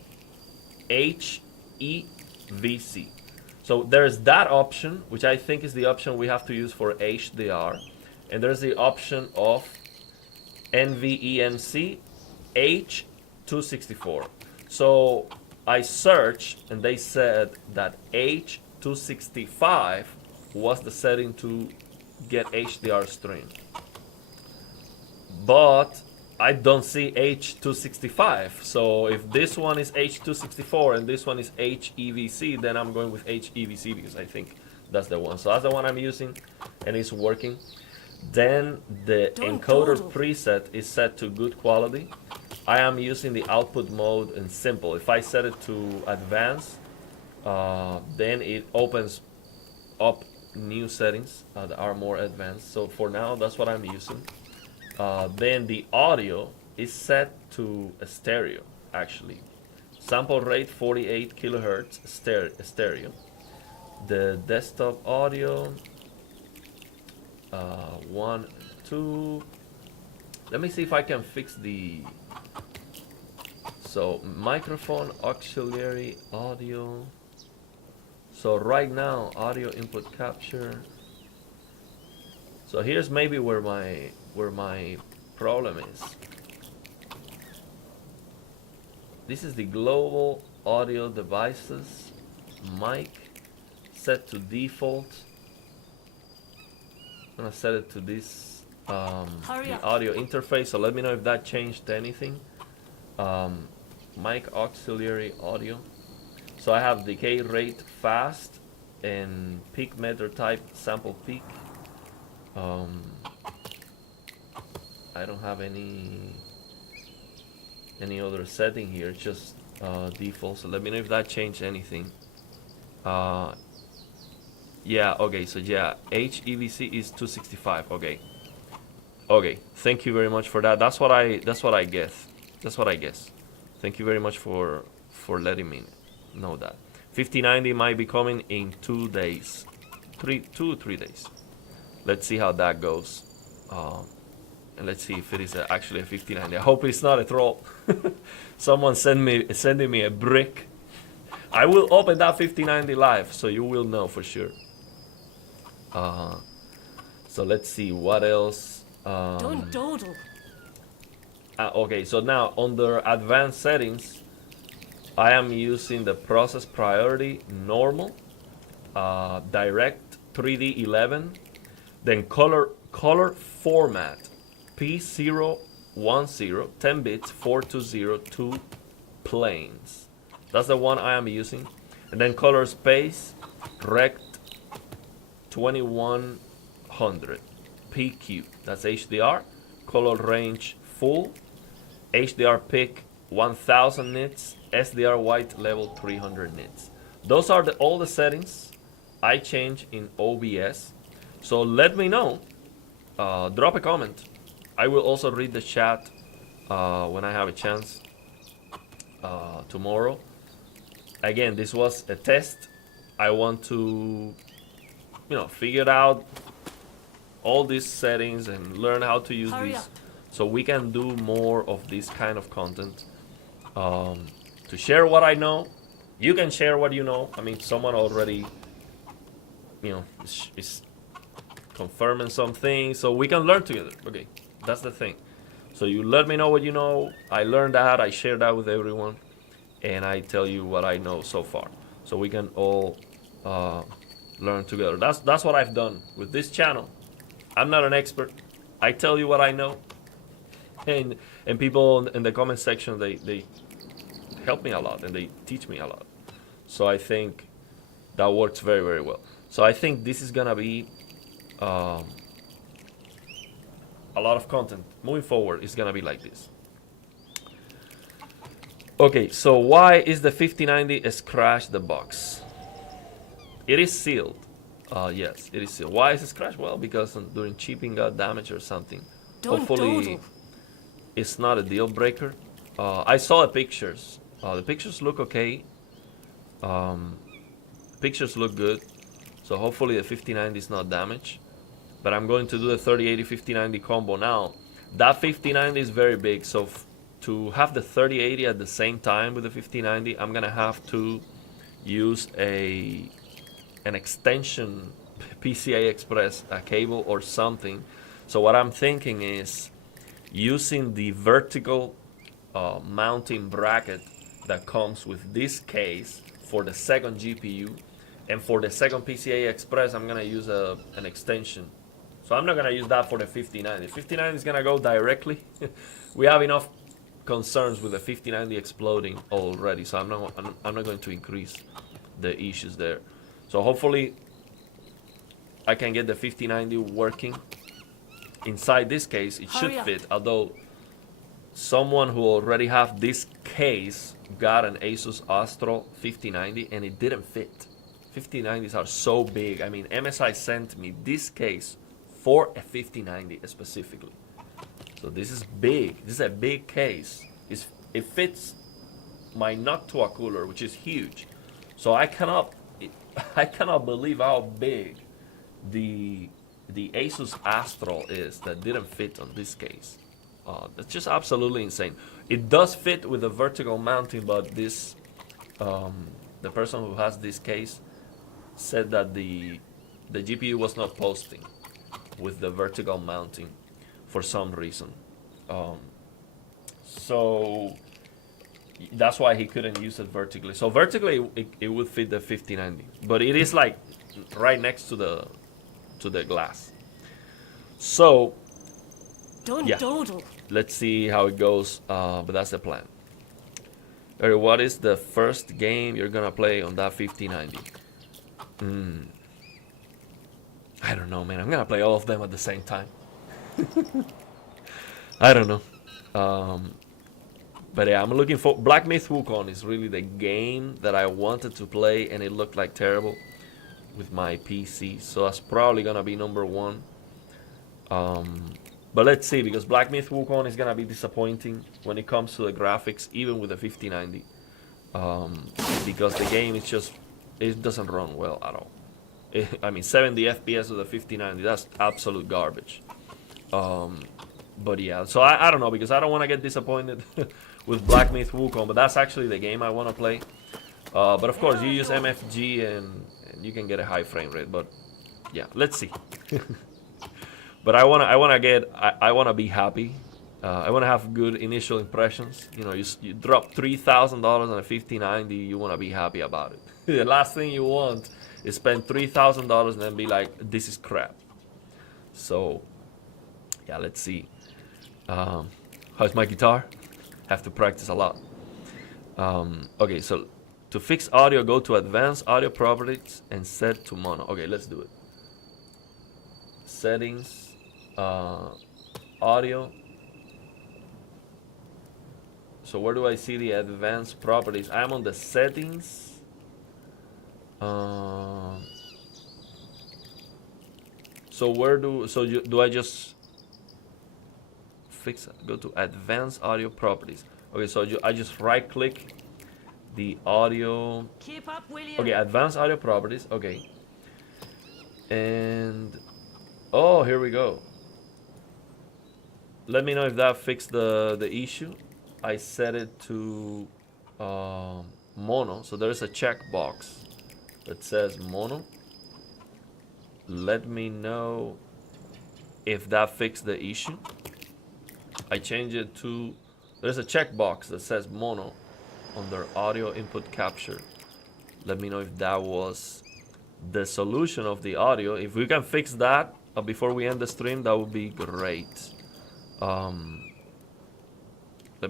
HEVC. So there's that option, which I think is the option we have to use for HDR. And there's the option of NVENC H264. So I searched and they said that H265 was the setting to get HDR stream. But I don't see H265. So if this one is H264 and this one is HEVC, then I'm going with HEVC because I think that's the one. So that's the one I'm using and it's working. Then the encoder preset is set to good quality. I am using the output mode in simple. If I set it to advanced, then it opens up new settings that are more advanced. So for now, that's what I'm using. Then the audio is set to a stereo, actually. Sample rate 48 kilohertz stereo. The desktop audio 1, 2. Let me see if I can fix the. So microphone auxiliary audio. So right now, audio input capture. So here's maybe where my problem is. This is the global audio devices mic set to default. I'm gonna set it to this the audio interface. So let me know if that changed anything. Mic auxiliary audio. So I have decay rate fast and peak meter type sample peak. I don't have any other setting here, just default. So let me know if that changed anything. Yeah, okay, so yeah, HEVC is 265. Okay, thank you very much for that. That's what I guess. Thank you very much for letting me know that. 5090 might be coming in 2 days, 3 days. Let's see how that goes, and let's see if it is actually a 5090. I hope it's not a troll. Someone sending me a brick. I will open that 5090 live, so you will know for sure. So let's see what else. Don't dawdle. Okay, so now under advanced settings, I am using the process priority normal, direct 3D 11, then color format P010 10 bits 4202 planes. That's the one I am using, and then color space rect 2100 PQ. That's HDR. Color range full. HDR pick 1000 nits. SDR white level 300 nits. Those are all the settings I change in OBS. So let me know. Drop a comment. I will also read the chat when I have a chance tomorrow. Again, this was a test. I want to, figure out all these settings and learn how to use these, so we can do more of this kind of content. To share what I know, you can share what you know. I mean, someone already, is confirming something, so we can learn together. Okay, that's the thing. So you let me know what you know. I learned that. I share that with everyone, and I tell you what I know so far, so we can all learn together. That's what I've done with this channel. I'm not an expert. I tell you what I know, and people in the comment section, they help me a lot and they teach me a lot. So I think that works very, very well. So I think this is gonna be a lot of content moving forward. It's gonna be like this. Okay, so why is the 5090 scratched the box? It is sealed. Yes, it is sealed. Why is it scratched? Well, because during shipping got damaged or something. Hopefully it's not a deal breaker. I saw the pictures. The pictures look okay. Pictures look good. So hopefully the 5090 is not damaged. But I'm going to do the 3080 5090 combo now. That 5090 is very big, so to have the 3080 at the same time with the 5090, I'm gonna have to use an extension PCI Express cable or something. So what I'm thinking is using the vertical mounting bracket that comes with this case for the second GPU, and for the second PCI Express I'm gonna use an extension. So I'm not gonna use that for the 5090. 5090 is gonna go directly. We have enough concerns with the 5090 exploding already, so I'm not going to increase the issues there. So hopefully I can get the 5090 working inside this case. It should fit, although someone who already have this case got an Asus Astro 5090 and it didn't fit. 5090s are so big. I mean, MSI sent me this case for a 5090 specifically. So this is big. This is a big case. It fits my Noctua cooler, which is huge. So I cannot believe how big the Asus Astro is that didn't fit on this case. That's just absolutely insane. It does fit with the vertical mounting, but this the person who has this case said that the GPU was not posting with the vertical mounting for some reason. So that's why he couldn't use it vertically. So vertically it would fit the 5090, but it is like right next to the glass. So Don't yeah, dawdle. let's see how it goes. But that's the plan. Alright, what is the first game you're gonna play on that 5090? I don't know, man. I'm gonna play all of them at the same time. I don't know. But yeah, I'm looking for Black Myth Wukong is really the game that I wanted to play, and it looked like terrible with my PC. So that's probably gonna be number one. But let's see, because Black Myth Wukong is gonna be disappointing when it comes to the graphics, even with the 5090, because the game is just, it doesn't run well at all. I mean, 70 FPS with the 5090, that's absolute garbage. But yeah, so I don't know, because I don't want to get disappointed with Black Myth Wukong, but that's actually the game I want to play. But of course, you use MFG and you can get a high frame rate. But yeah, let's see. But I wanna be happy. I wanna have good initial impressions. You know, you drop $3,000 on a 5090, you wanna be happy about it. The last thing you want is spend $3,000 and then be like, this is crap. So yeah, let's see. How's my guitar? Have to practice a lot. Okay, so to fix audio, go to advanced audio properties and set to mono. Okay, let's do it. Settings, audio. So where do I see the advanced properties? I'm on the settings. So where do I just fix? Go to advanced audio properties. Okay, so I just right click the audio. Keep up, William. Okay, advanced audio properties. Okay, and oh, here we go. Let me know if that fixed the issue. I set it to mono, so there's a checkbox that says mono. Let me know if that fixed the issue. I changed it to, there's a checkbox that says mono under audio input capture. Let me know if that was the solution of the audio. If we can fix that before we end the stream, that would be great. Let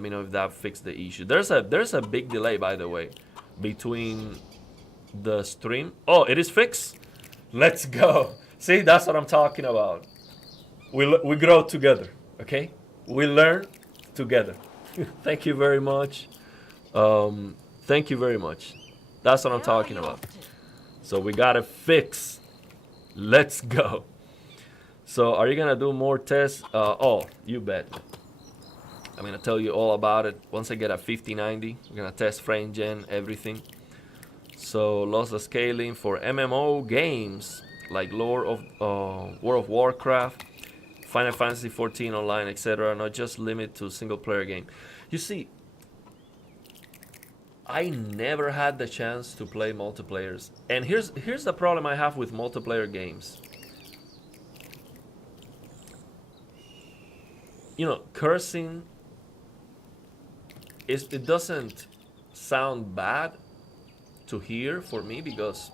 me know if that fixed the issue. There's a big delay, by the way, between the stream. Oh, it is fixed. Let's go. See, that's what I'm talking about. We grow together, okay? We learn together. Thank you very much. Thank you very much. That's what I'm talking about. So we got it fixed. Let's go. So are you gonna do more tests? Oh, you bet. I'm gonna tell you all about it once I get a 5090. We're gonna test frame gen, everything. So lossless scaling for MMO games like World of Warcraft, Final Fantasy 14 online, etc. Not just limit to single player game. You see, I never had the chance to play multiplayers, and here's the problem I have with multiplayer games. You know, cursing it doesn't sound bad to hear for me, because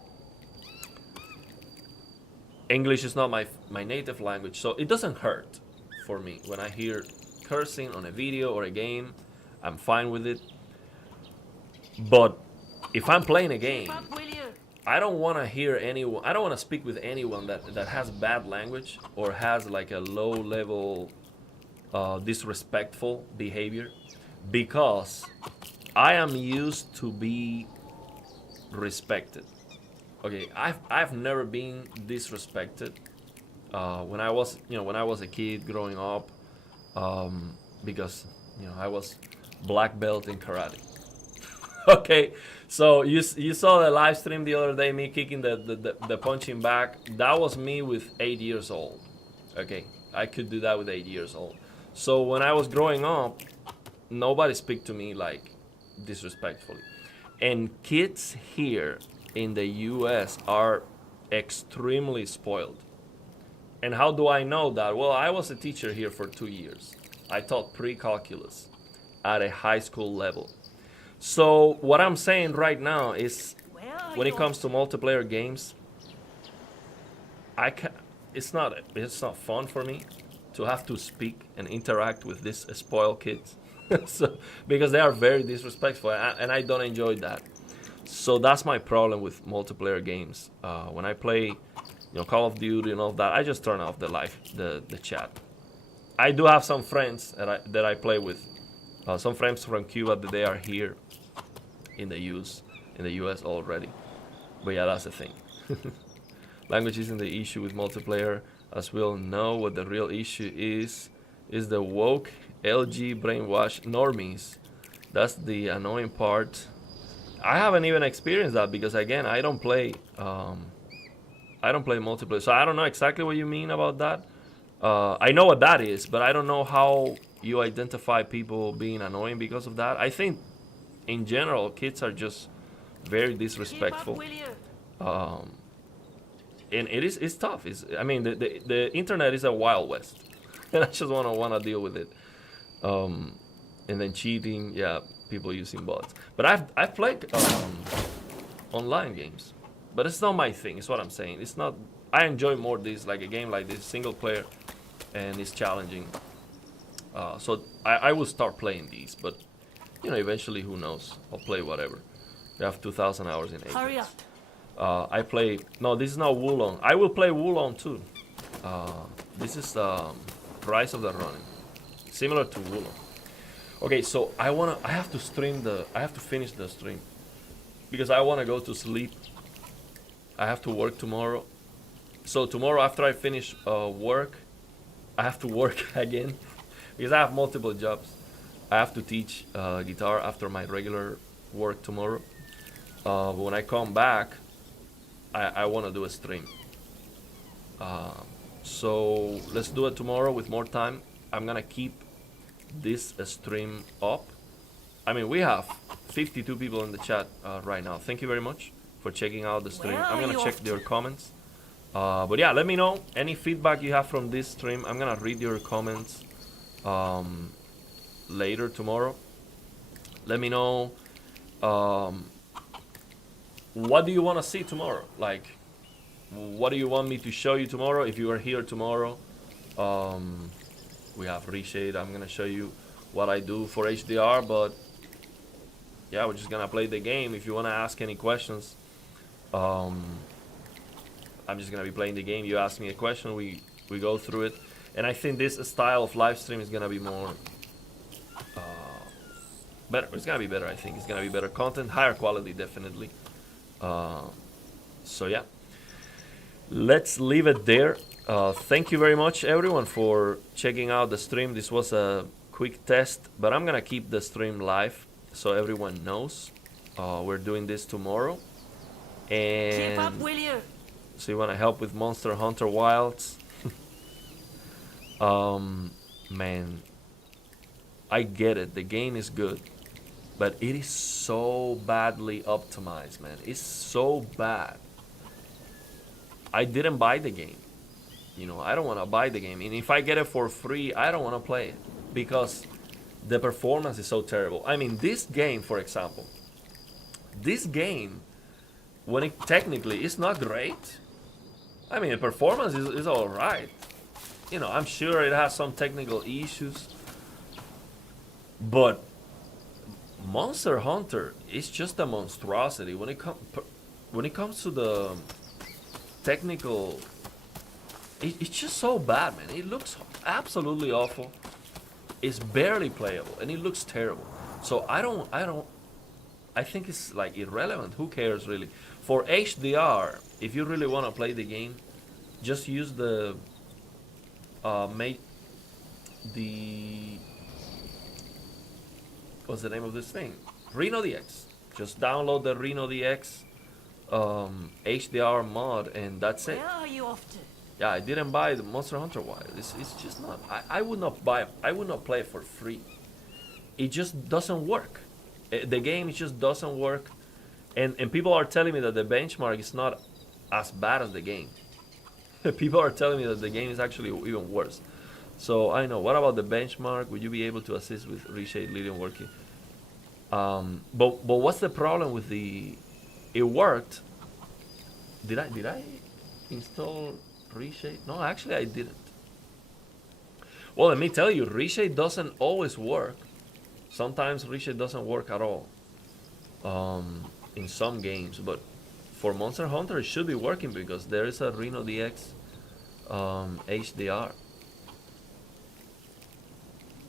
English is not my native language, so it doesn't hurt for me when I hear cursing on a video or a game. I'm fine with it. But if I'm playing a game, I don't want to hear anyone, I don't want to speak with anyone that has bad language or has like a low level disrespectful behavior, because I am used to be respected. Okay, I've never been disrespected when I was a kid growing up, because I was black belt in karate. Okay, so you saw the live stream the other day, me kicking the punching back. That was me with 8 years old. Okay, I could do that with 8 years old. So when I was growing up, nobody speak to me like disrespectfully. And kids here in the US are extremely spoiled. And how do I know that? Well, I was a teacher here for 2 years. I taught pre-calculus at a high school level. So what I'm saying right now is, Where are when you it comes to multiplayer games, it's not fun for me to have to speak and interact with these spoiled kids. So, because they are very disrespectful, and I don't enjoy that. So that's my problem with multiplayer games. When I play, Call of Duty and all of that, I just turn off the chat. I do have some friends that I play with, some friends from Cuba that they are here in the US already. But yeah, that's the thing. Language isn't the issue with multiplayer, as we all know. What the real issue is the woke LG brainwash normies. That's the annoying part. I haven't even experienced that because, again, I don't play multiplayer, so I don't know exactly what you mean about that. I know what that is, but I don't know how you identify people being annoying because of that. I think in general kids are just very disrespectful. Keep up, will you? And it's tough. I mean, the internet is a wild west, and I just wanna deal with it. And then cheating, yeah, people using bots. But I've played online games, but it's not my thing. It's what I'm saying. It's not. I enjoy more this, like a game like this, single player, and it's challenging. So I will start playing these, but eventually, who knows? I'll play whatever. We have 2,000 hours in Apex. Hurry up. I play. No, this is not Wulong. I will play Wulong too. This is Rise of the Ronin, similar to Wulong. Okay, so I have to finish the stream because I wanna go to sleep. I have to work tomorrow. So tomorrow after I finish work, I have to work again because I have multiple jobs. I have to teach guitar after my regular work tomorrow. But when I come back, I want to do a stream. So let's do it tomorrow with more time. I'm gonna keep this stream up. I mean, we have 52 people in the chat right now. Thank you very much for checking out the stream. I'm gonna check your comments. But yeah, let me know any feedback you have from this stream. I'm gonna read your comments later tomorrow. Let me know what do you want to see tomorrow. Like, what do you want me to show you tomorrow? If you are here tomorrow, we have Reshade. I'm gonna show you what I do for HDR, but yeah, we're just gonna play the game. If you want to ask any questions, I'm just gonna be playing the game. You ask me a question, we go through it, and I think this style of live stream is gonna be more better. It's gonna be better. I think it's gonna be better content, higher quality, definitely. So yeah, let's leave it there. Thank you very much, everyone, for checking out the stream. This was a quick test, but I'm gonna keep the stream live so everyone knows we're doing this tomorrow. And Keep up, will you? so you want to help with Monster Hunter Wilds? Man, I get it. The game is good, but it is so badly optimized, man. It's so bad. I didn't buy the game. I don't want to buy the game. And if I get it for free, I don't want to play it because the performance is so terrible. I mean, this game, for example, when it technically is not great. I mean, the performance is all right. I'm sure it has some technical issues, but Monster Hunter is just a monstrosity when it comes to the technical. It's just so bad, man. It looks absolutely awful. It's barely playable, and it looks terrible. So I think it's like irrelevant. Who cares, really? For HDR, if you really want to play the game, just use the what's the name of this thing? Reno DX. Just download the Reno DX HDR mod, and that's it. Where are you off to? Yeah, I didn't buy the Monster Hunter Wild. It's just not. I would not buy. I would not play it for free. It just doesn't work. The game just doesn't work. And people are telling me that the benchmark is not as bad as the game. People are telling me that the game is actually even worse. So I know. What about the benchmark? Would you be able to assist with Reshade Lyrium working? But what's the problem with the? It worked. Did I install Reshade? No, actually I didn't. Well, let me tell you, Reshade doesn't always work. Sometimes Reshade doesn't work at all. In some games, but for Monster Hunter it should be working because there is a Reno DX HDR.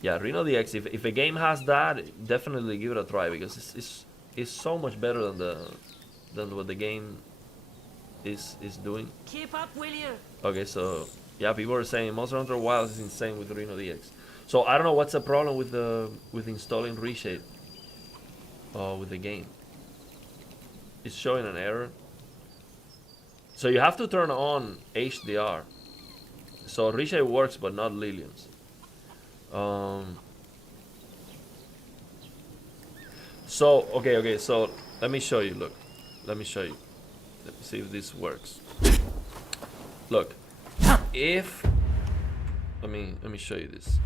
Yeah, Reno DX. If a game has that, definitely give it a try because it's so much better than what the game is doing. Keep up, will you? Okay, so yeah, people are saying Monster Hunter Wilds is insane with Reno DX. So I don't know what's the problem with installing Reshade with the game. It's showing an error. So you have to turn on HDR. So Reshade works, but not Lilium's. So okay. So let me show you. Look, let me show you. Let me see if this works. Look, if let me show you this.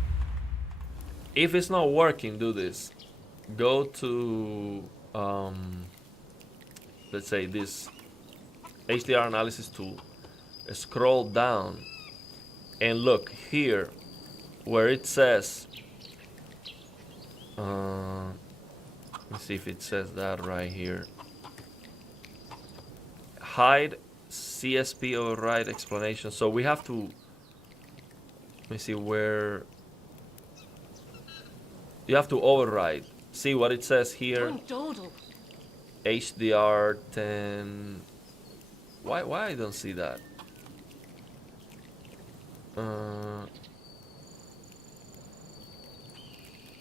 If it's not working, do this. Go to let's say this HDR analysis tool. Scroll down and look here where it says. Let me see if it says that right here. Hide CSP override explanation. So we have to. Let me see where. You have to override. See what it says here. Don't dawdle. HDR 10. Why I don't see that? Let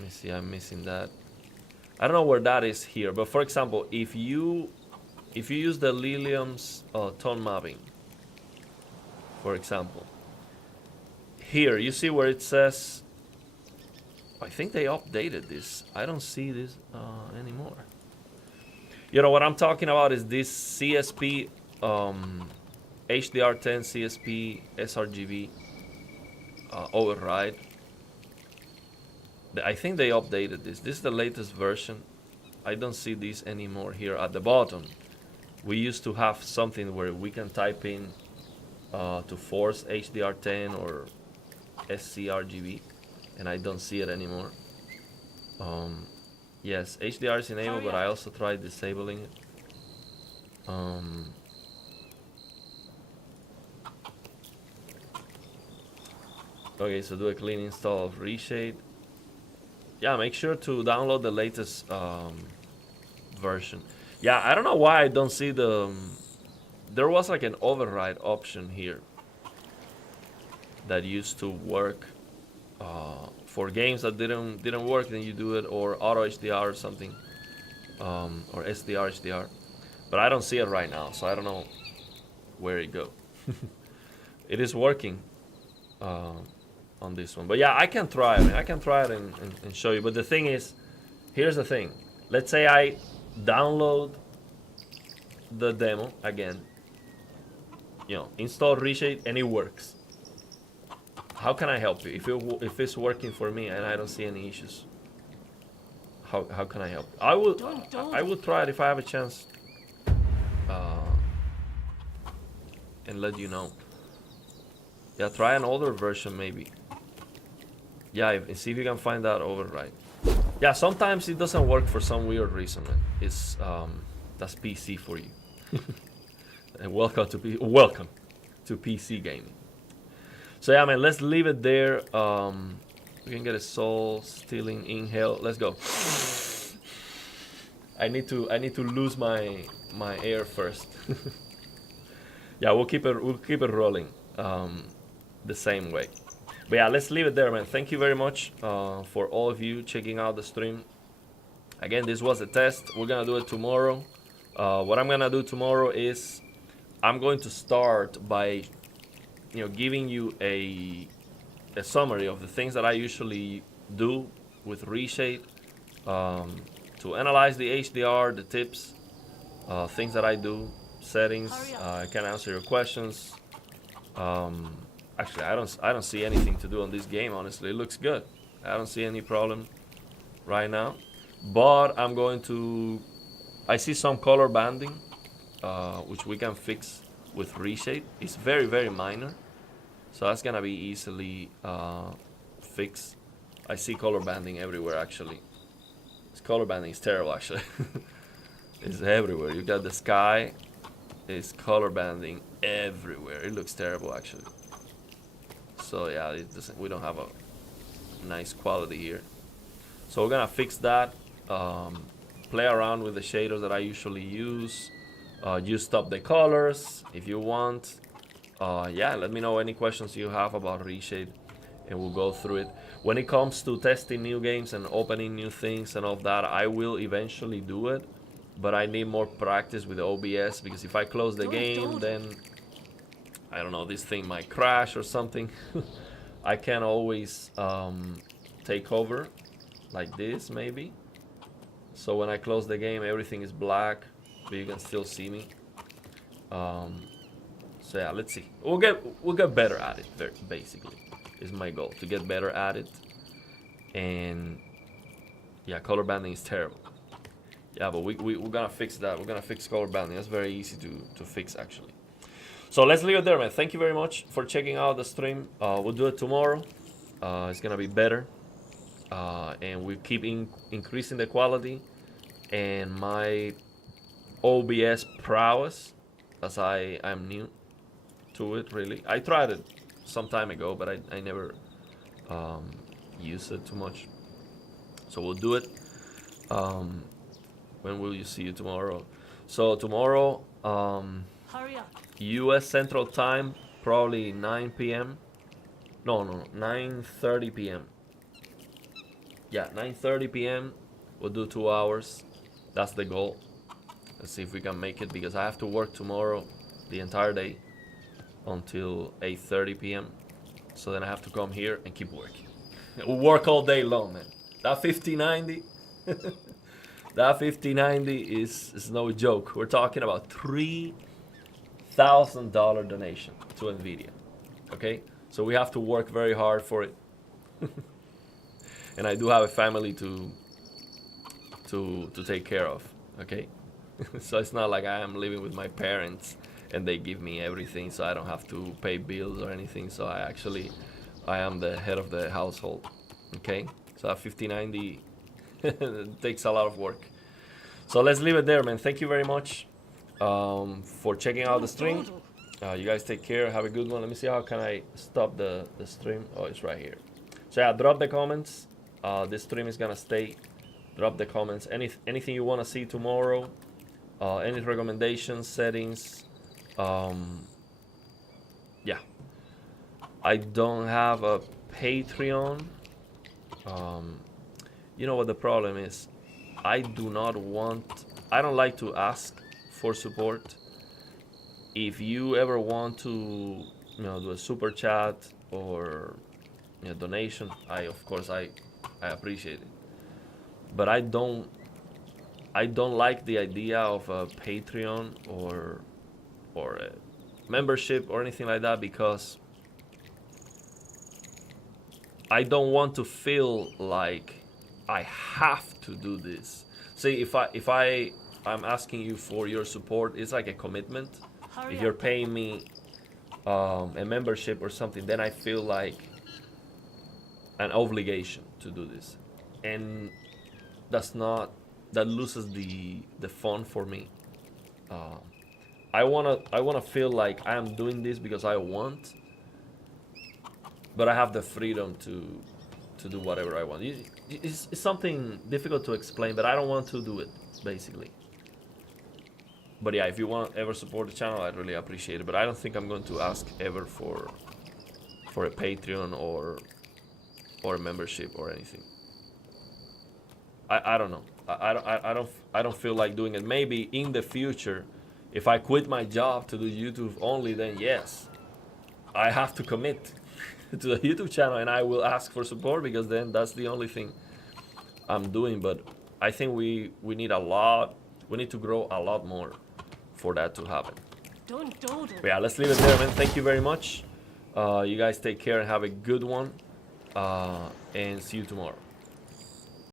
me see. I'm missing that. I don't know where that is here. But for example, if you use the Lilium's tone mapping, for example, here you see where it says. I think they updated this. I don't see this anymore. You know what I'm talking about is this CSP HDR10 CSP sRGB override. I think they updated this. This is the latest version. I don't see this anymore here at the bottom. We used to have something where we can type in to force HDR10 or sCRGB, and I don't see it anymore. Yes, HDR is enabled, but I also tried disabling it. Okay, so do a clean install of Reshade. Yeah, make sure to download the latest version. Yeah, I don't know why I don't see the. There was like an override option here that used to work for games that didn't work. Then you do it, or auto HDR or something, or SDR HDR. But I don't see it right now, so I don't know where it go. It is working on this one, but yeah, I can try it. I mean, I can try it and show you. But the thing is, here's the thing. Let's say I download the demo again, install Reshade, and it works. How can I help you if it's working for me and I don't see any issues? How can I help? I will try it if I have a chance, and let you know. Yeah, try an older version maybe. Yeah, and see if you can find that override. Yeah, sometimes it doesn't work for some weird reason, man. It's that's PC for you. And welcome to PC gaming. So yeah, man, let's leave it there. We can get a soul stealing inhale. Let's go. I need to lose my air first. Yeah, we'll keep it rolling the same way. But yeah, let's leave it there, man. Thank you very much for all of you checking out the stream. Again, this was a test. We're gonna do it tomorrow. What I'm gonna do tomorrow is I'm going to start by giving you a summary of the things that I usually do with Reshade to analyze the HDR, the tips, things that I do, settings. I can answer your questions. Actually, I don't see anything to do on this game. Honestly, it looks good. I don't see any problem right now. But I'm going to. I see some color banding, which we can fix with Reshade. It's very minor, so that's gonna be easily fixed. I see color banding everywhere. Actually, this color banding is terrible. Actually, it's everywhere. You got the sky. It's color banding everywhere. It looks terrible actually. So yeah, it doesn't. We don't have a nice quality here. So we're gonna fix that. Play around with the shaders that I usually use. Just stop the colors if you want. Yeah, let me know any questions you have about Reshade, and we'll go through it. When it comes to testing new games and opening new things and all that, I will eventually do it. But I need more practice with OBS, because if I close the game, then I don't know, this thing might crash or something. I can always take over like this maybe. So when I close the game, everything is black, but you can still see me. So yeah, let's see. We'll get better at it. Basically, is my goal, to get better at it. And yeah, color banding is terrible. Yeah, but we're gonna fix that. We're gonna fix color banding. That's very easy to fix actually. So let's leave it there, man. Thank you very much for checking out the stream. We'll do it tomorrow. It's gonna be better, and we keep increasing the quality and my OBS prowess, as I'm new to it really. I tried it some time ago, but I never used it too much. So we'll do it. When will you see you tomorrow? So tomorrow, Hurry up. U.S. Central Time, probably 9 p.m. No, 9:30 p.m. Yeah, 9:30 p.m. We'll do 2 hours. That's the goal. Let's see if we can make it, because I have to work tomorrow the entire day until 8:30 p.m. So then I have to come here and keep working. We'll work all day long, man. That 5090. That 5090 is no joke. We're talking about $3,000 donation to Nvidia. Okay, so we have to work very hard for it. And I do have a family to take care of. Okay, so it's not like I am living with my parents and they give me everything, so I don't have to pay bills or anything. So I am the head of the household. Okay, so that 5090 takes a lot of work. So let's leave it there, man. Thank you very much for checking out the stream. You guys take care. Have a good one. Let me see, how can I stop the stream? Oh, it's right here. So yeah, drop the comments. This stream is gonna stay. Drop the comments. Anything you want to see tomorrow. Any recommendations, settings. Yeah. I don't have a Patreon. You know what the problem is? I don't like to ask for support. If you ever want to, do a super chat or donation, of course I appreciate it. But I don't like the idea of a Patreon or a membership or anything like that, because I don't want to feel like I have to do this. See, if I'm asking you for your support, it's like a commitment. If you're paying me a membership or something, then I feel like an obligation to do this, and that loses the fun for me. I wanna feel like I am doing this because I want, but I have the freedom to do whatever I want. It's something difficult to explain, but I don't want to do it, basically. But yeah, if you want to ever support the channel, I'd really appreciate it. But I don't think I'm going to ask ever for a Patreon or a membership or anything. I don't know. I don't feel like doing it. Maybe in the future, if I quit my job to do YouTube only, then yes, I have to commit to the YouTube channel and I will ask for support, because then that's the only thing I'm doing. But I think we need a lot We need to grow a lot more for that to happen. Don't dawdle. But yeah, let's leave it there, man. Thank you very much. You guys take care and have a good one. And see you tomorrow.